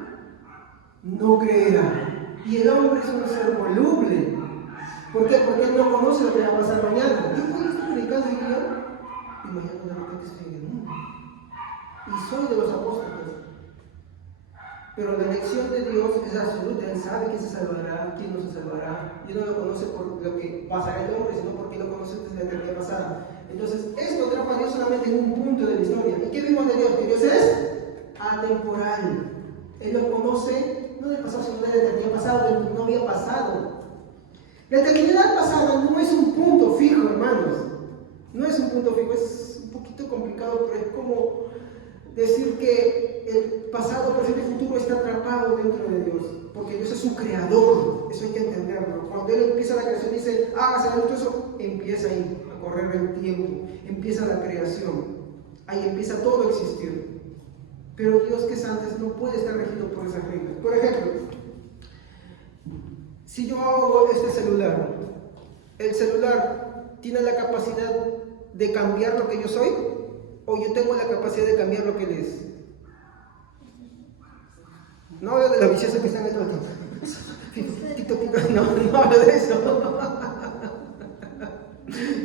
No creerán. Y el hombre es un ser voluble. ¿Por qué? Porque él no conoce lo que va a pasar mañana. Yo puedo estar predicando hoy día y mañana de repente estoy en el mundo. Y soy de los apóstoles. Pero la elección de Dios es absoluta. Él sabe quién se salvará, quién no se salvará. Y él no lo conoce por lo que pasará el hombre, sino porque lo conoce desde la eternidad pasada. Entonces, esto atrapa a Dios solamente en un punto de la historia. ¿Y qué vimos de Dios? Que Dios es atemporal. Él lo conoce no del pasado, sino de la eternidad pasada, de lo que no había pasado. La eternidad pasada no es un punto fijo, hermanos. No es un punto fijo, es un poquito complicado, pero es como decir que el pasado, presente y futuro está atrapado dentro de Dios, porque Dios es su creador, eso hay que entenderlo. Cuando Él empieza la creación, dice, hágase la luz, eso empieza ahí a correr el tiempo, empieza la creación, ahí empieza todo a existir. Pero Dios, que es antes, no puede estar regido por esas reglas. Por ejemplo, si yo hago este celular, ¿el celular tiene la capacidad de cambiar lo que yo soy? ¿O yo tengo la capacidad de cambiar lo que él es? No hablo de la viciosa que está en el otro. No hablo de eso.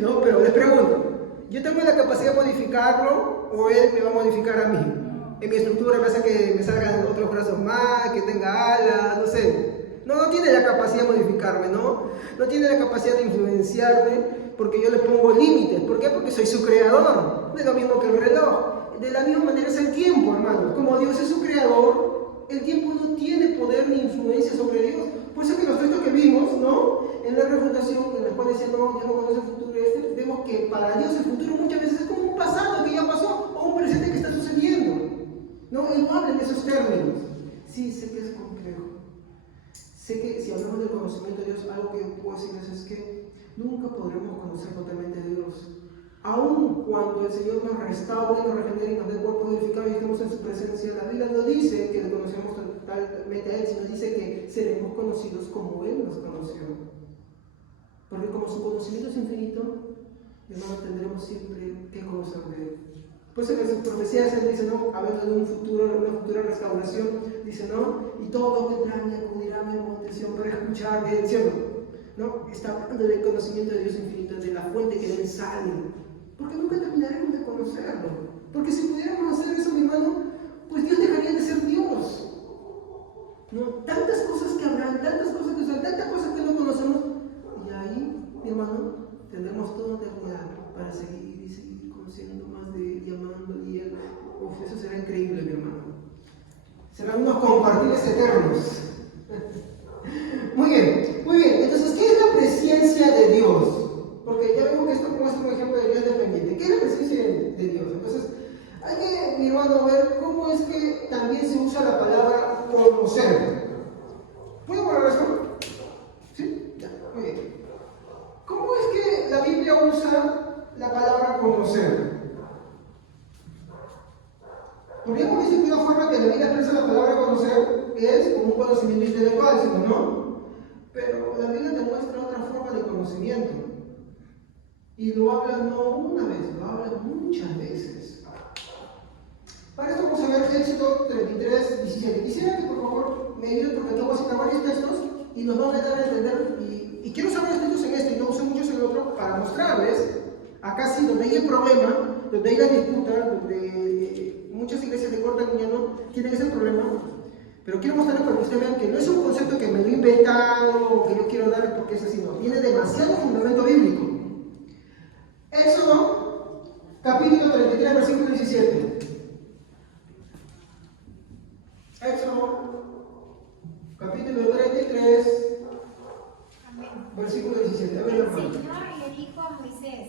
No, pero les pregunto, ¿yo tengo la capacidad de modificarlo o él me va a modificar a mí? En mi estructura me hace que me salgan otros brazos más, que tenga alas, no sé. No tiene la capacidad de modificarme, ¿no? No tiene la capacidad de influenciarme porque yo le pongo límites. ¿Por qué? Porque soy su creador. No es lo mismo que el reloj. De la misma manera es el tiempo, hermano. Como Dios es su creador, el tiempo no tiene poder ni influencia sobre Dios. Por eso que los textos que vimos, ¿no? En la refutación, en los cuales decía, no, Dios no conoce el futuro, vemos que para Dios el futuro muchas veces es como un pasado que ya pasó o un presente que está sucediendo. No, Él no habla en esos términos. Sí, sé que es complejo. Sé que si hablamos del conocimiento de Dios, algo que puedo decirles es que nunca podremos conocer totalmente a Dios. Aun cuando el Señor nos restaure, nos regenere y nos dé el cuerpo glorificado y estemos en su presencia, la Biblia no dice que le conocemos totalmente a Él, sino dice que seremos conocidos como Él nos conoció. Porque como su conocimiento es infinito, hermano, tendremos siempre que conocer de Él. Pues en las profecías Él dice, no, hablando de una futura restauración, dice, no, y todos vendrán y acudirán a mi montación para escuchar de Él, ¿cierto? ¿No? Está hablando del conocimiento de Dios infinito, de la fuente que de Él sale. Porque nunca terminaremos de conocerlo. Porque si pudiéramos hacer eso, mi hermano, pues Dios dejaría de ser Dios. ¿No? Tantas cosas que habrán, tantas cosas que usar, tantas cosas que no conocemos. Y ahí, mi hermano, tendremos toda eternidad para seguir y seguir conociendo más de Él, llamándole y Él. Uf, eso será increíble, mi hermano. Serán unos compartibles eternos. Muy bien, muy bien. Entonces, ¿qué es la presencia de Dios? Porque ya vemos que esto muestra un ejemplo de Dios dependiente. ¿Qué es la presencia de Dios? Entonces, hay que, mi hermano, ver cómo es que también se usa la palabra conocer. ¿Puedo borrar eso? ¿Sí? Ya, muy bien. ¿Cómo es que la Biblia usa la palabra conocer? Porque hemos visto que una forma que la Biblia expresa la palabra conocer es como un conocimiento intelectual, decimos, ¿no? Pero la Biblia te muestra otra forma de conocimiento. Y lo habla no una vez, lo habla muchas veces. Para esto vamos a ver Éxodo 33, 17. Quisiera que por favor me ayuden porque aquí voy a citar varios textos y nos vamos a dar a entender. Y quiero usar los textos en este y no uso muchos en el otro para mostrarles, acá sí, donde hay el problema, donde hay la disputa, donde muchas iglesias de corte niñano tienen ese problema. Pero quiero mostrarles para que ustedes vean que no es un concepto que me lo he inventado o que yo quiero dar porque es así, no. Tiene demasiado fundamento bíblico. Éxodo, capítulo 33, versículo 17. Éxodo, capítulo 33, versículo 17. A ver, hermano. El Señor le dijo a Moisés,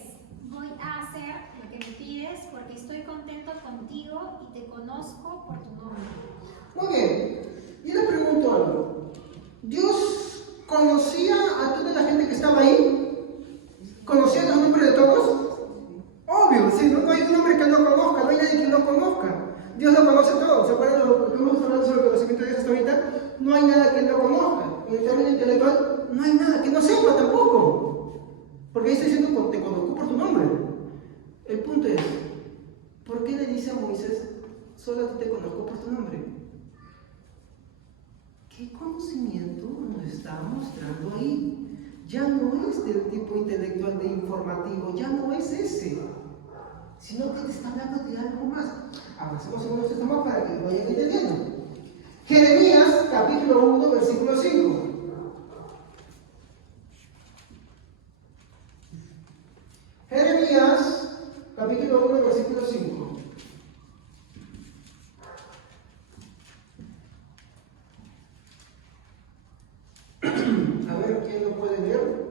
voy a hacer lo que me pides porque estoy contento contigo y te conozco por tu nombre. Muy bien. Yo le pregunto algo. ¿Dios conocía a toda la gente que estaba ahí? ¿Conocía los nombres de todos? Obvio, ¿sí? No hay un hombre que no conozca, no hay nadie que no conozca. Dios lo conoce todo. ¿Se acuerdan de lo que hemos hablado sobre el conocimiento de Dios hasta ahorita? No hay nada que no conozca. En el término intelectual, no hay nada que no sepa tampoco. Porque ahí está diciendo, te conozco por tu nombre. El punto es, ¿por qué le dice a Moisés, solo a ti te conozco por tu nombre? ¿Qué conocimiento nos está mostrando ahí? Ya no es del tipo intelectual de informativo, ya no es ese, sino que te está hablando de algo más. Avancemos en unos temas para que lo vayan entendiendo. Jeremías, capítulo 1, versículo 5. Jeremías, capítulo 1, versículo 5. A ver, ¿quién lo puede leer?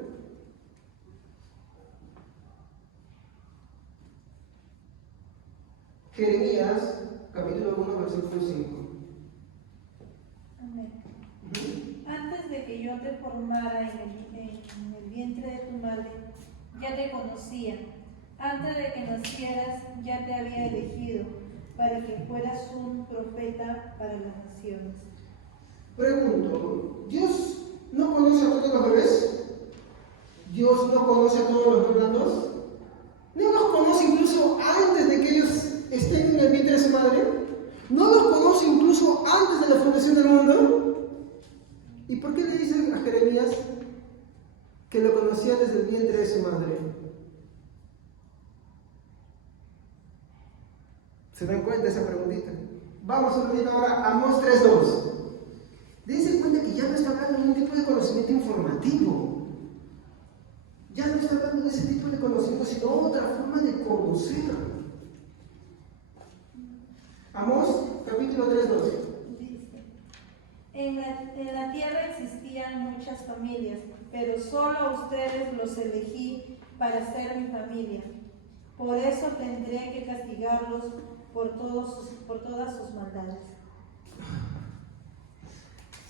Jeremías, capítulo 1, versículo 5. Amén. Antes de que yo te formara en el vientre de tu madre, ya te conocía. Antes de que nacieras, ya te había elegido, para que fueras un profeta para las naciones. Pregunto, ¿Dios no conoce a todos los bebés? ¿Dios no conoce a todos los neonatos? ¿No los conoce incluso antes de que ellos estén en el vientre de su madre? ¿No los conoce incluso antes de la fundación del mundo? ¿Y por qué le dicen a Jeremías que lo conocía desde el vientre de su madre? ¿Se dan cuenta de esa preguntita? Vamos un poquito ahora a Amós 3:2. Dense cuenta que ya no está hablando de un tipo de conocimiento informativo. Ya no está hablando de ese tipo de conocimiento, sino otra forma de conocer. Amós, capítulo 3:2. Dice, en la tierra existían muchas familias, pero solo a ustedes los elegí para ser mi familia. Por eso tendré que castigarlos por todas sus maldades.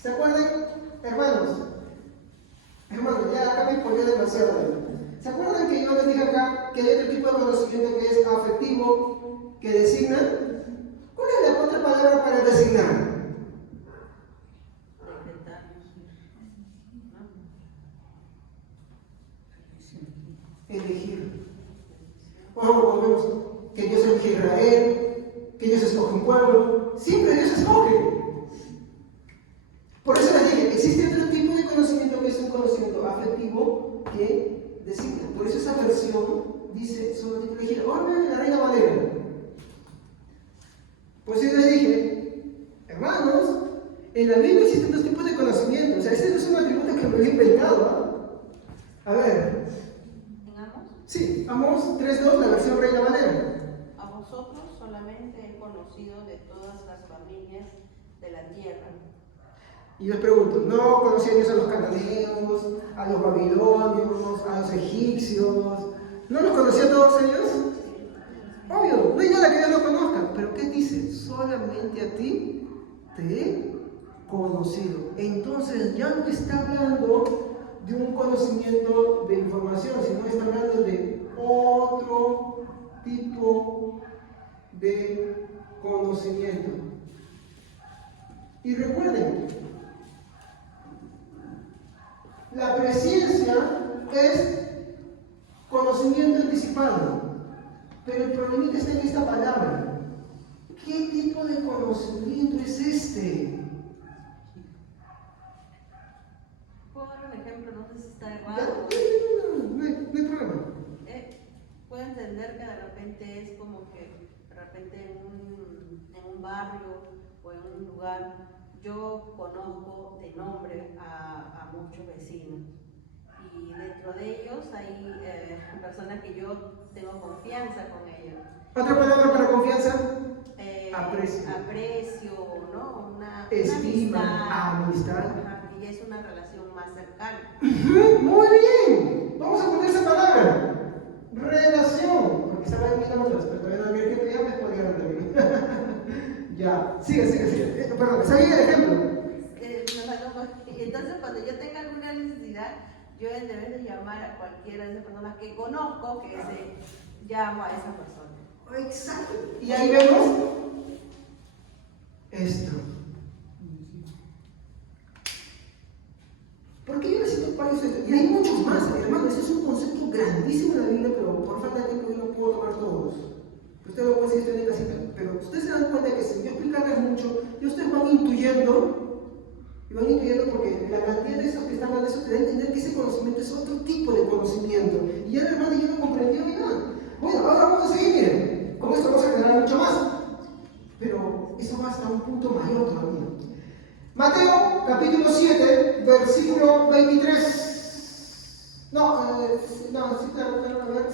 ¿Se acuerdan, hermanos? Hermanos, ya acá me ponía demasiado. ¿Se acuerdan que yo les dije acá que hay otro tipo de conocimiento que es afectivo, que designa? ¿Cuál es la otra palabra para designar? Elegir. Volvemos. Que Dios elige a Israel, que Dios escoge un pueblo. Siempre Dios escoge. Por eso les dije, existe otro tipo de conocimiento que es un conocimiento afectivo que designa. Por eso esa versión dice, solo tipo elegir. Ahora vean la Reina Valera. Pues yo les dije, hermanos, en la Biblia existen dos tipos de conocimiento. O sea, este no es un atributo que me he inventado. A ver. ¿En Amós? Sí, Amós 3:2, la versión Reina Valera. A vosotros solamente he conocido de todas las familias de la tierra. Y yo les pregunto, ¿no conocían Dios a los cananeos, a los babilonios, a los egipcios? ¿No los conocía a todos ellos? Obvio, no hay nada que Dios no conozca. Pero ¿qué dice? Solamente a ti te he conocido. Entonces ya no está hablando de un conocimiento de información, sino está hablando de otro tipo de conocimiento. Y recuerden, la presciencia es conocimiento anticipado, pero el problemita está en esta palabra. ¿Qué tipo de conocimiento es este? ¿Puedo dar un ejemplo? No sé si está Ya, errado. no hay problema. Puedo entender que de repente es como que de repente en un barrio o en un lugar yo conozco de nombre a muchos vecinos y dentro de ellos hay personas que yo tengo confianza con ellos. ¿Otra palabra para confianza? Aprecio. Aprecio, ¿no? Una Estima, amistad. Ajá, y es una relación más cercana. Muy bien. Vamos a poner esa palabra. Relación. Porque estaba viendo otras, pero todavía no había ejemplo, ya me podían también. Ya, sigue. Perdón, seguí el ejemplo. Entonces, cuando yo tenga alguna necesidad, yo en vez de llamar a cualquiera de esas personas que conozco, llamo a esa persona. Exacto. Y ahí vemos esto. ¿Por qué yo necesito padres conoce esto. Y hay muchos más, hermano. Ese es un concepto grandísimo en la Biblia, pero por falta de tiempo yo no puedo tomar todos. Usted lo puede decir esto en la casita. Pero ustedes se dan cuenta que si yo explicarles mucho, y ustedes van intuyendo. Y van intuyendo porque la cantidad de esos que están hablando de eso te da a entender que ese conocimiento es otro tipo de conocimiento. Y ya el hermano ya lo comprendió ya. Bueno, ahora vamos a seguir, miren. Con esto vamos a generar mucho más. Pero eso va hasta un punto mayor todavía. Mateo capítulo 7, versículo 23.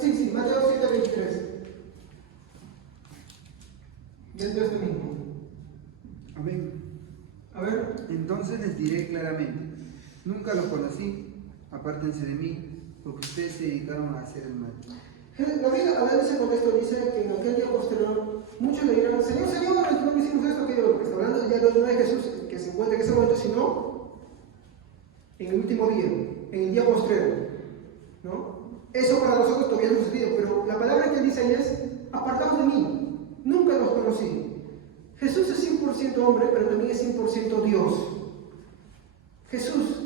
Sí, Mateo 7, 23. Dentro de este mismo. Amén. A ver. Entonces les diré claramente, nunca los conocí, apártense de mí, porque ustedes se dedicaron a hacer el mal. La Biblia, hablando de ese contexto, dice que en aquel día posterior, muchos le dirán, Señor, Señor, no hicimos esto, aquello, que está hablando ya no es Jesús que se encuentra en ese momento, sino en el último día, en el día postrero, ¿no? Eso para nosotros todavía no ha sucedido, pero la palabra que él dice ahí es, apartados de mí, nunca los conocí. Jesús es 100% hombre, pero también es 100% Dios. Jesús,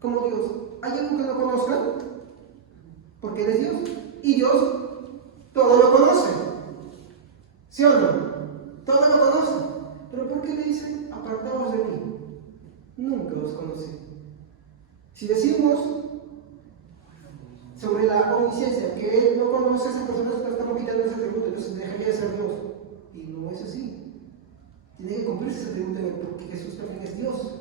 como Dios, ¿hay algo que no conozcan? Porque Él es Dios. Y Dios todo lo conoce. ¿Sí o no? Todo lo conoce. Pero ¿por qué le dice, apartaos de mí? Nunca os conocí. Si decimos sobre la omnisciencia que Él no conoce a esas personas, estamos quitando ese atributo, entonces dejaría de ser Dios. Y no es así. Tiene que cumplirse ese atributo porque Jesús también es Dios.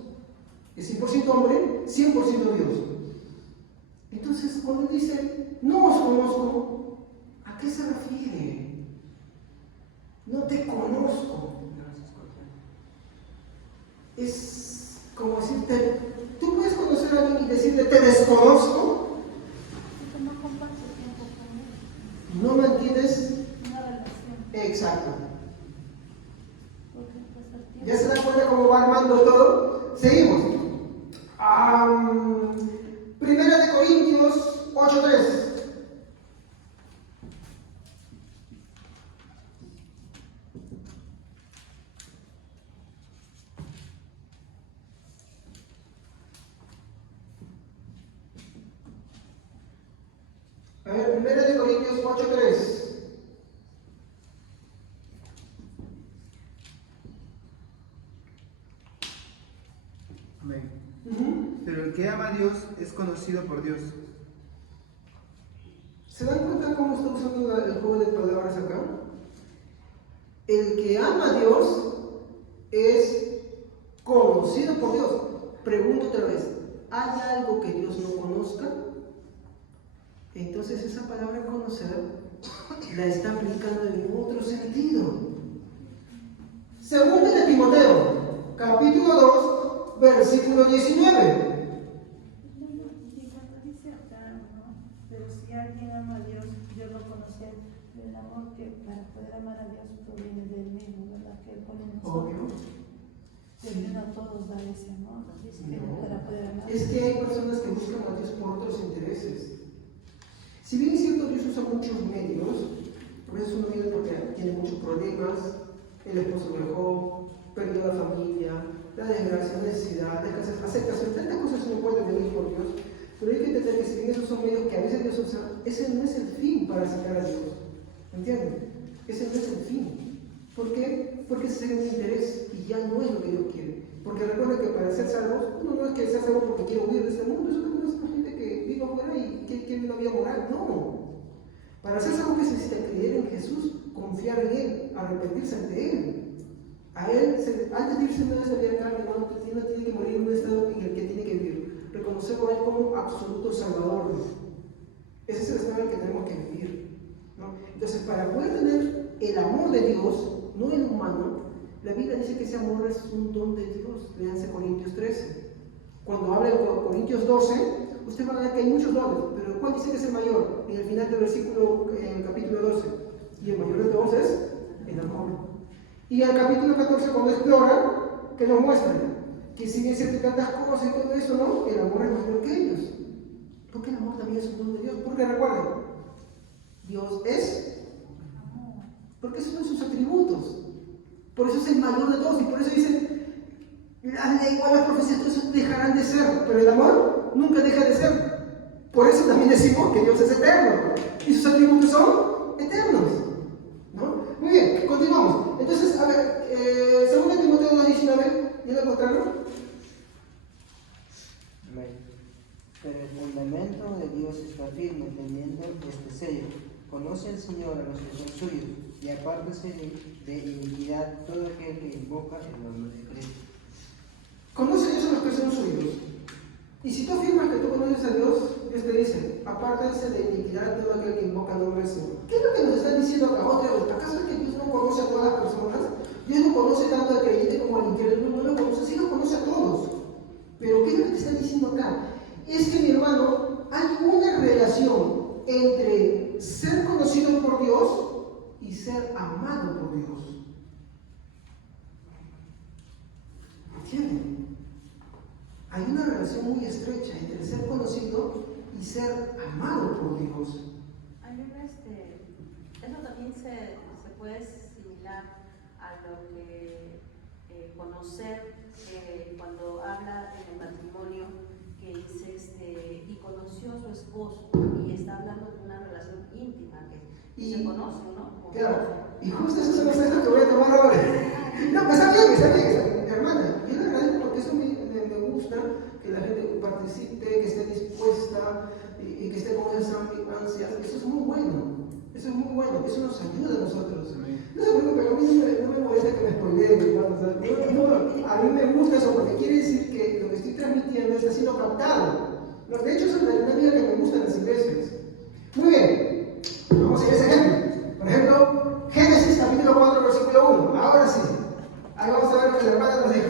Es 100% hombre, 100% Dios. Entonces, cuando él dice, no os conozco, ¿a qué se refiere? No te conozco. Es como decirte, tú puedes conocer a alguien y decirle, te desconozco. No comparto tiempo con él. No mantienes. Una relación. Exacto. Porque pues el tiempo. ¿Ya se dan cuenta cómo va armando todo? Seguimos. Primera de Corintios 8:3. A ver, Primera de Corintios 8:3. Amén. Pero el que ama a Dios es conocido por Dios. ¿Se dan cuenta cómo está usando el juego de palabras acá? El que ama a Dios es conocido por Dios. Pregunto otra vez, ¿hay algo que Dios no conozca? Entonces esa palabra conocer la está aplicando en otro sentido. Segunda de Timoteo, capítulo 2, versículo 19. Y cuando dice acá, ¿no? Pero si alguien ama a Dios, Dios lo conoce. El amor que para poder amar a Dios proviene del mismo, ¿verdad? Que Él pone en nosotros. Obvio. Que no a todos da ese amor. Dice que para poder amar. Es que hay personas que buscan a Dios por otros intereses. Si bien es cierto, Dios usa muchos medios, a veces uno viene porque tiene muchos problemas, el esposo lo dejó, perdió la familia, la desgracia, la necesidad, la escasez, aceptación, tantas cosas uno puede venir por Dios, pero hay que entender que si bien esos son medios que a veces Dios usa, ese no es el fin para acercar a Dios. ¿Entienden? Ese no es el fin. ¿Por qué? Porque ese es un interés y ya no es lo que Dios quiere. Porque recuerden que para ser salvos, uno no es que sea salvo porque quiere huir de este mundo, eso también es la gente que vive afuera y quiere una vida moral. No. Para ser salvo, ¿qué se necesita? Creer en Jesús, confiar en Él, arrepentirse ante Él. A Él, antes de irse a esta vida carne, uno tiene que morir en un estado en el que tiene que vivir. Reconocerlo a Él como absoluto Salvador. Ese es el estado en el que tenemos que vivir, ¿no? Entonces, para poder tener el amor de Dios, no el humano, la Biblia dice que ese amor es un don de Dios. Léanse Corintios 13. Cuando habla de Corintios 12, usted va a ver que hay muchos dones, pero ¿cuál dice que es el mayor? En el final del versículo, en el capítulo 12. Y el mayor de todos es el amor. Y en el capítulo 14, cuando explora, que nos muestra que si bien se te tantas cosas y todo eso, ¿no? El amor es mayor que ellos. Porque el amor también es un don de Dios. Porque recuerden, Dios es, porque esos son sus atributos. Por eso es el mayor de todos. Y por eso dice, las lenguas, las profecías, todo eso dejarán de ser. Pero el amor nunca deja de ser. Por eso también decimos que Dios es eterno y sus atributos son eternos, ¿no? Muy bien, continuamos. Entonces, a ver, 2 Timoteo 2:19, ¿ya lo encontraron? Pero el fundamento de Dios está firme, teniendo este sello. Conoce al Señor a los que son suyos, y apártese de iniquidad todo aquel que invoca el nombre de Cristo. Conoce a Dios a los que son suyos. Y si tú afirmas que tú conoces a Dios, Dios te dice, apártense de iniquidad todo aquel que invoca el nombre del Señor. ¿Qué es lo que nos está diciendo acá otra vez? ¿Acaso es que Dios no conoce a todas las personas? Dios no conoce tanto al creyente como al incrédulo, no lo conoce, sí lo conoce a todos. Pero ¿qué es lo que te está diciendo acá? Es que, mi hermano, hay una relación entre ser conocido por Dios y ser amado por Dios. ¿Entienden? Hay una relación muy estrecha entre ser conocido y ser amado por Dios. Hay eso también se puede similar a lo que conocer cuando habla en el matrimonio, que dice y conoció a su esposo, y está hablando de una relación íntima que se conoce, ¿no? Claro, y justo eso son los ejemplos que voy a tomar ahora. No, pues está bien, hermana. Yo le agradezco porque eso me gusta, que la gente participe, que esté dispuesta y que esté con esas ansias. Eso es muy bueno. Eso es muy bueno, eso nos ayuda a nosotros. No se preocupen, a mí no me molesta que me spoileen, hermano. A mí me gusta eso porque quiere decir que lo que estoy transmitiendo está siendo captado. De hecho, esa es la dinámica que me gusta en las iglesias. Muy bien, vamos a ir a ese ejemplo. Por ejemplo, Génesis capítulo 4, versículo 1. Ahora sí, ahí vamos a ver lo que la hermana nos dijo.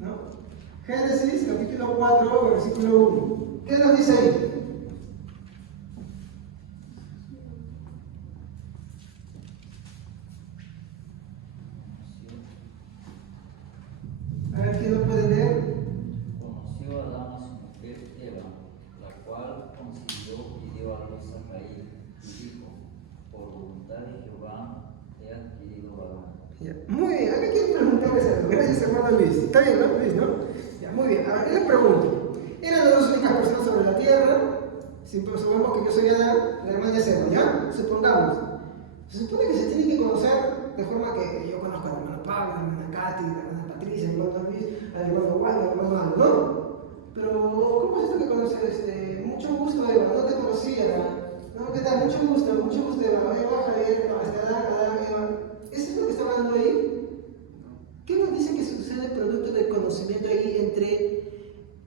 ¿No? Génesis capítulo 4, versículo 1. ¿Qué nos dice ahí? A ver, ¿quién lo puede leer? Conoció a Adán a su mujer Eva, la cual concibió y dio a luz a Caín, y dijo, por voluntad de Jehová he adquirido varón. Muy bien, a mí quiero preguntarles algo. Gracias, hermano Luis. Está bien, ¿no, Luis? ¿No? Ya, muy bien. A ver, les pregunto. ¿Eran las dos únicas personas sobre la tierra? Si supongamos que yo soy Adán, la hermana es Eva, ¿ya? Supongamos. Se supone que se tiene que conocer de forma que yo conozco al hermano Pablo, a la hermana Katy, a la hermana Patricia, al hermano Luis, al hermano Juan, al hermano Aldo, ¿no? Pero, ¿cómo es esto que conoces? Mucho gusto, Eva, no te conocía. ¿No? ¿Qué tal? Mucho gusto, Eva. Eva, Javier, Adán, Eva. ¿Es esto que está hablando ahí? ¿Qué nos dice que sucede producto del conocimiento ahí entre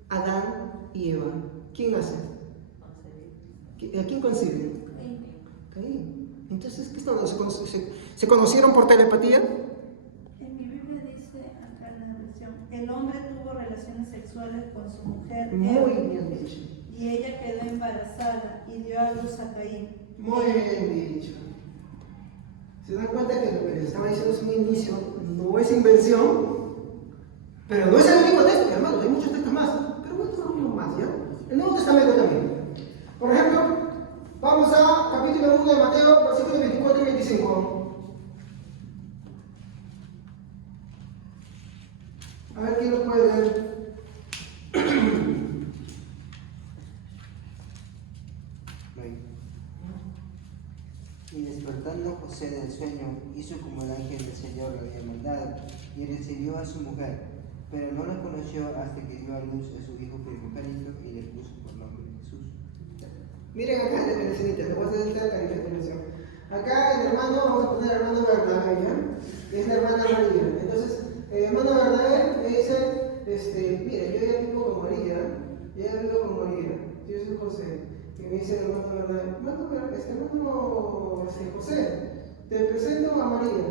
Adán y Eva? ¿Quién hace? ¿A quién concibe? Caín. Entonces, ¿qué están? ¿Se conocieron por telepatía? En mi Biblia dice, acá en la versión, el hombre tuvo relaciones sexuales con su mujer Muy Eva, bien dicho. y ella quedó embarazada y dio a luz a Caín. Muy bien dicho. ¿Se dan cuenta que lo que les estaba diciendo es un inicio? No es invención, pero no es el único texto, hermano, hay muchos textos más. Pero voy a tomar uno más, ¿ya? El Nuevo Testamento también. Por ejemplo, vamos a capítulo 1 de Mateo, versículos 24 y 25. A ver quién lo puede leer. Y despertando José del sueño, hizo como el ángel del Señor lo había mandado, y recibió a su mujer, pero no la conoció hasta que dio a luz a su hijo primogénito y le puso por nombre Jesús. Miren acá, les voy a hacer la diferenciación. Acá el hermano, vamos a poner al hermano Bernabé, ¿ya? Y es la hermana María. Entonces, el hermano Bernabé me dice, mira, yo ya vivo con María, yo soy José. Y me dice el hermano Bernabé, hermano José, te presento a María.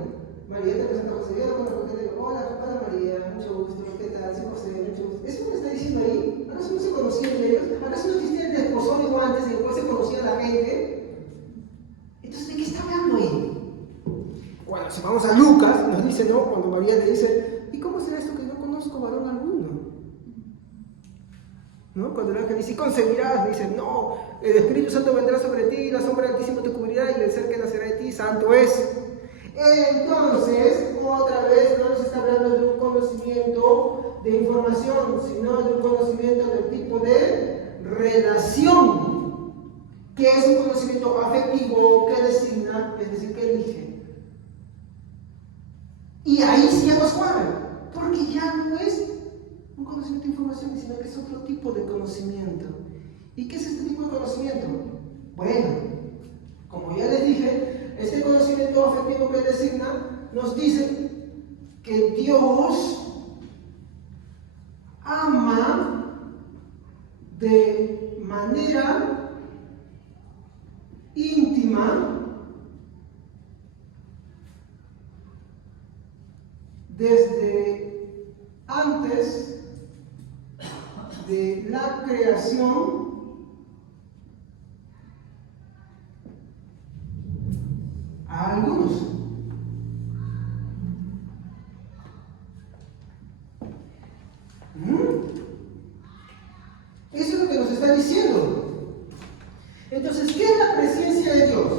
María te presenta a José, yo lo conozco, que le digo, hola María, mucho gusto, ¿qué tal? Soy José, mucho gusto. ¿Eso me está diciendo ahí? ¿Acaso no se conocían ellos? ¿Acaso no existía el desposónico antes y después se conocía la gente? Entonces, ¿de qué está hablando ahí? Bueno, si vamos a Lucas, nos dice, ¿no? Cuando María le dice, ¿y cómo será esto que no conozco varón alguno? ¿No? Cuando el ángel dice, concebirás, me dice, no, el Espíritu Santo vendrá sobre ti, la sombra del Altísimo te cubrirá y el ser que nacerá de ti, santo es. Entonces, otra vez no nos está hablando de un conocimiento de información, sino de un conocimiento del tipo de relación, que es un conocimiento afectivo que designa, es decir, que elige. Y ahí sí ya nos cuadra, porque ya no es un conocimiento de información, sino que es otro tipo de conocimiento. ¿Y qué es este tipo de conocimiento? Bueno, como ya les dije, este conocimiento afectivo que designa nos dice que Dios ama de manera íntima desde antes de la creación a algunos. Eso es lo que nos está diciendo. Entonces, ¿qué es la presencia de Dios?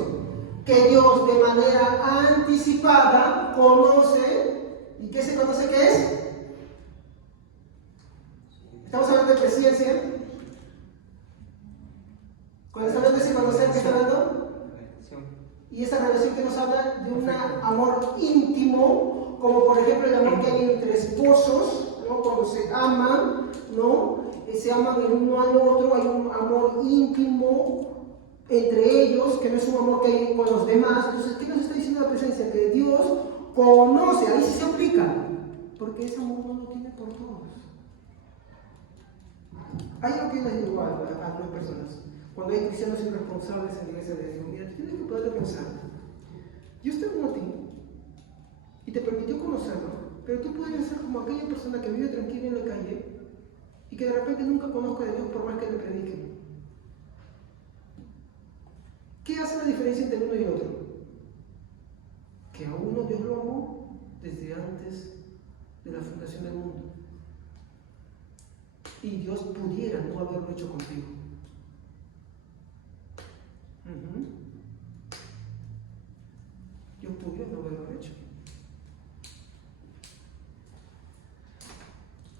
Que Dios de manera anticipada conoce. ¿Y qué se conoce que es? Estamos hablando de presencia. Cuando estamos hablando de ese conocer, ¿qué está hablando? Y esa relación que nos habla de un amor íntimo, como por ejemplo el amor que hay entre esposos, ¿no? Cuando se aman, ¿no? Se aman el uno al otro, hay un amor íntimo entre ellos, que no es un amor que hay con los demás. Entonces, ¿qué nos está diciendo la presencia? Que Dios conoce, ahí sí se aplica, porque ese amor no lo tiene por todos. Hay algo que les digo a las personas, cuando hay cristianos irresponsables en la iglesia, les digo, mira, tú tienes que poder pensar, Dios te amó a ti y te permitió conocerlo, pero tú puedes ser como aquella persona que vive tranquila en la calle y que de repente nunca conozca a Dios por más que le prediquen. ¿Qué hace la diferencia entre uno y otro? Que a uno Dios lo amó desde antes de la fundación del mundo. Y Dios pudiera no haberlo hecho contigo. Dios pudiera no haberlo hecho.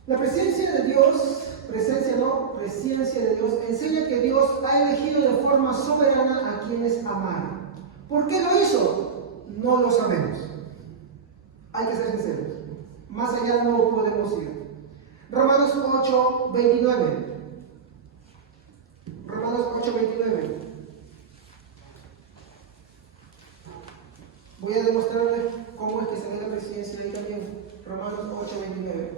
La presencia de Dios, presencia de Dios, enseña que Dios ha elegido de forma soberana a quienes amar. ¿Por qué lo hizo? No lo sabemos. Hay que ser sinceros. Más allá no podemos ir. Romanos 8:29. Romanos 8:29. Voy a demostrarles cómo es que se ve la presencia ahí también. Romanos 8:29.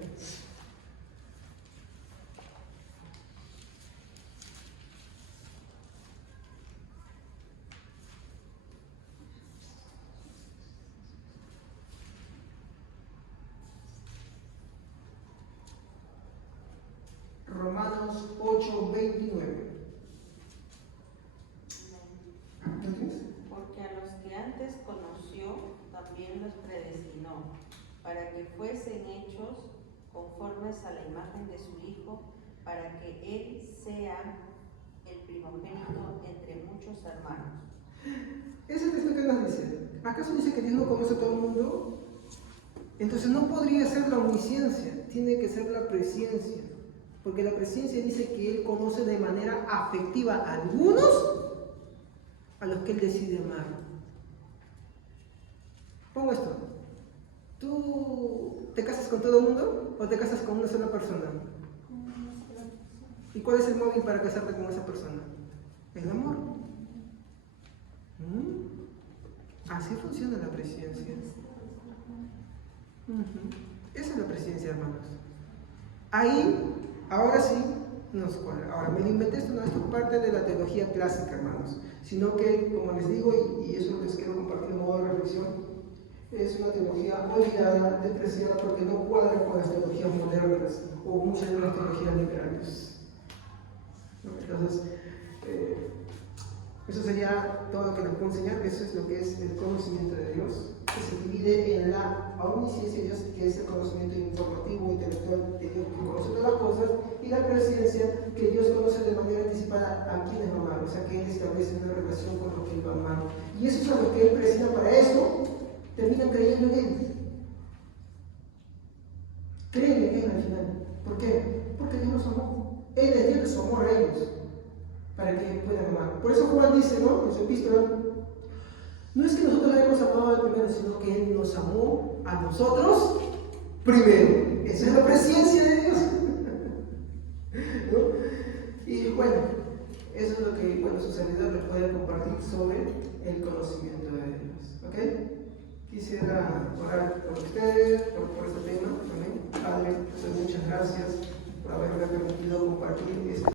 Romanos 8:29. Porque a los que antes conoció, también los predestinó, para que fuesen hechos conformes a la imagen de su Hijo, para que Él sea el primogénito entre muchos hermanos. Ese texto que nos dice, ¿acaso dice que Dios no conoce a todo el mundo? Entonces no podría ser la omnisciencia, tiene que ser la presencia. Porque la presencia dice que Él conoce de manera afectiva a algunos a los que Él decide amar. Pongo esto. ¿Tú te casas con todo el mundo o te casas con una sola persona? ¿Y cuál es el móvil para casarte con esa persona? El amor. Así funciona la presencia. Esa es la presencia, hermanos. Ahí, ahora sí, nos cuadra. Ahora, me lo inventé, esto no es parte de la teología clásica, hermanos, sino que, como les digo, y eso les quiero compartir en modo de reflexión, es una teología olvidada, despreciada, porque no cuadra con las teologías modernas o muchas de las teologías liberales. Entonces, eso sería todo lo que nos puedo enseñar. Eso es lo que es el conocimiento de Dios, que se divide en la omnisciencia de Dios, que es el conocimiento informativo, intelectual de Dios, que conoce todas las cosas, y la presencia, que Dios conoce de manera anticipada a quienes va a amar, o sea, que Él establece una relación con los que Él va a amar. Y esos a los que Él presenta para eso, terminan creyendo en Él. creen en Él al final. ¿Por qué? Porque Dios los amó. Él les dio su amor a ellos para que puedan amar. Por eso Juan dice, ¿no? En su epístola, no es que nosotros le hayamos amado al primero, sino que Él nos amó a nosotros primero. Esa es la presencia de Dios. ¿No? Y bueno, eso es lo que, bueno, su servidor les puede compartir sobre el conocimiento de Dios. ¿Ok? Quisiera orar por ustedes, por este tema. ¿Amén? Padre, muchas gracias por haberme permitido compartir este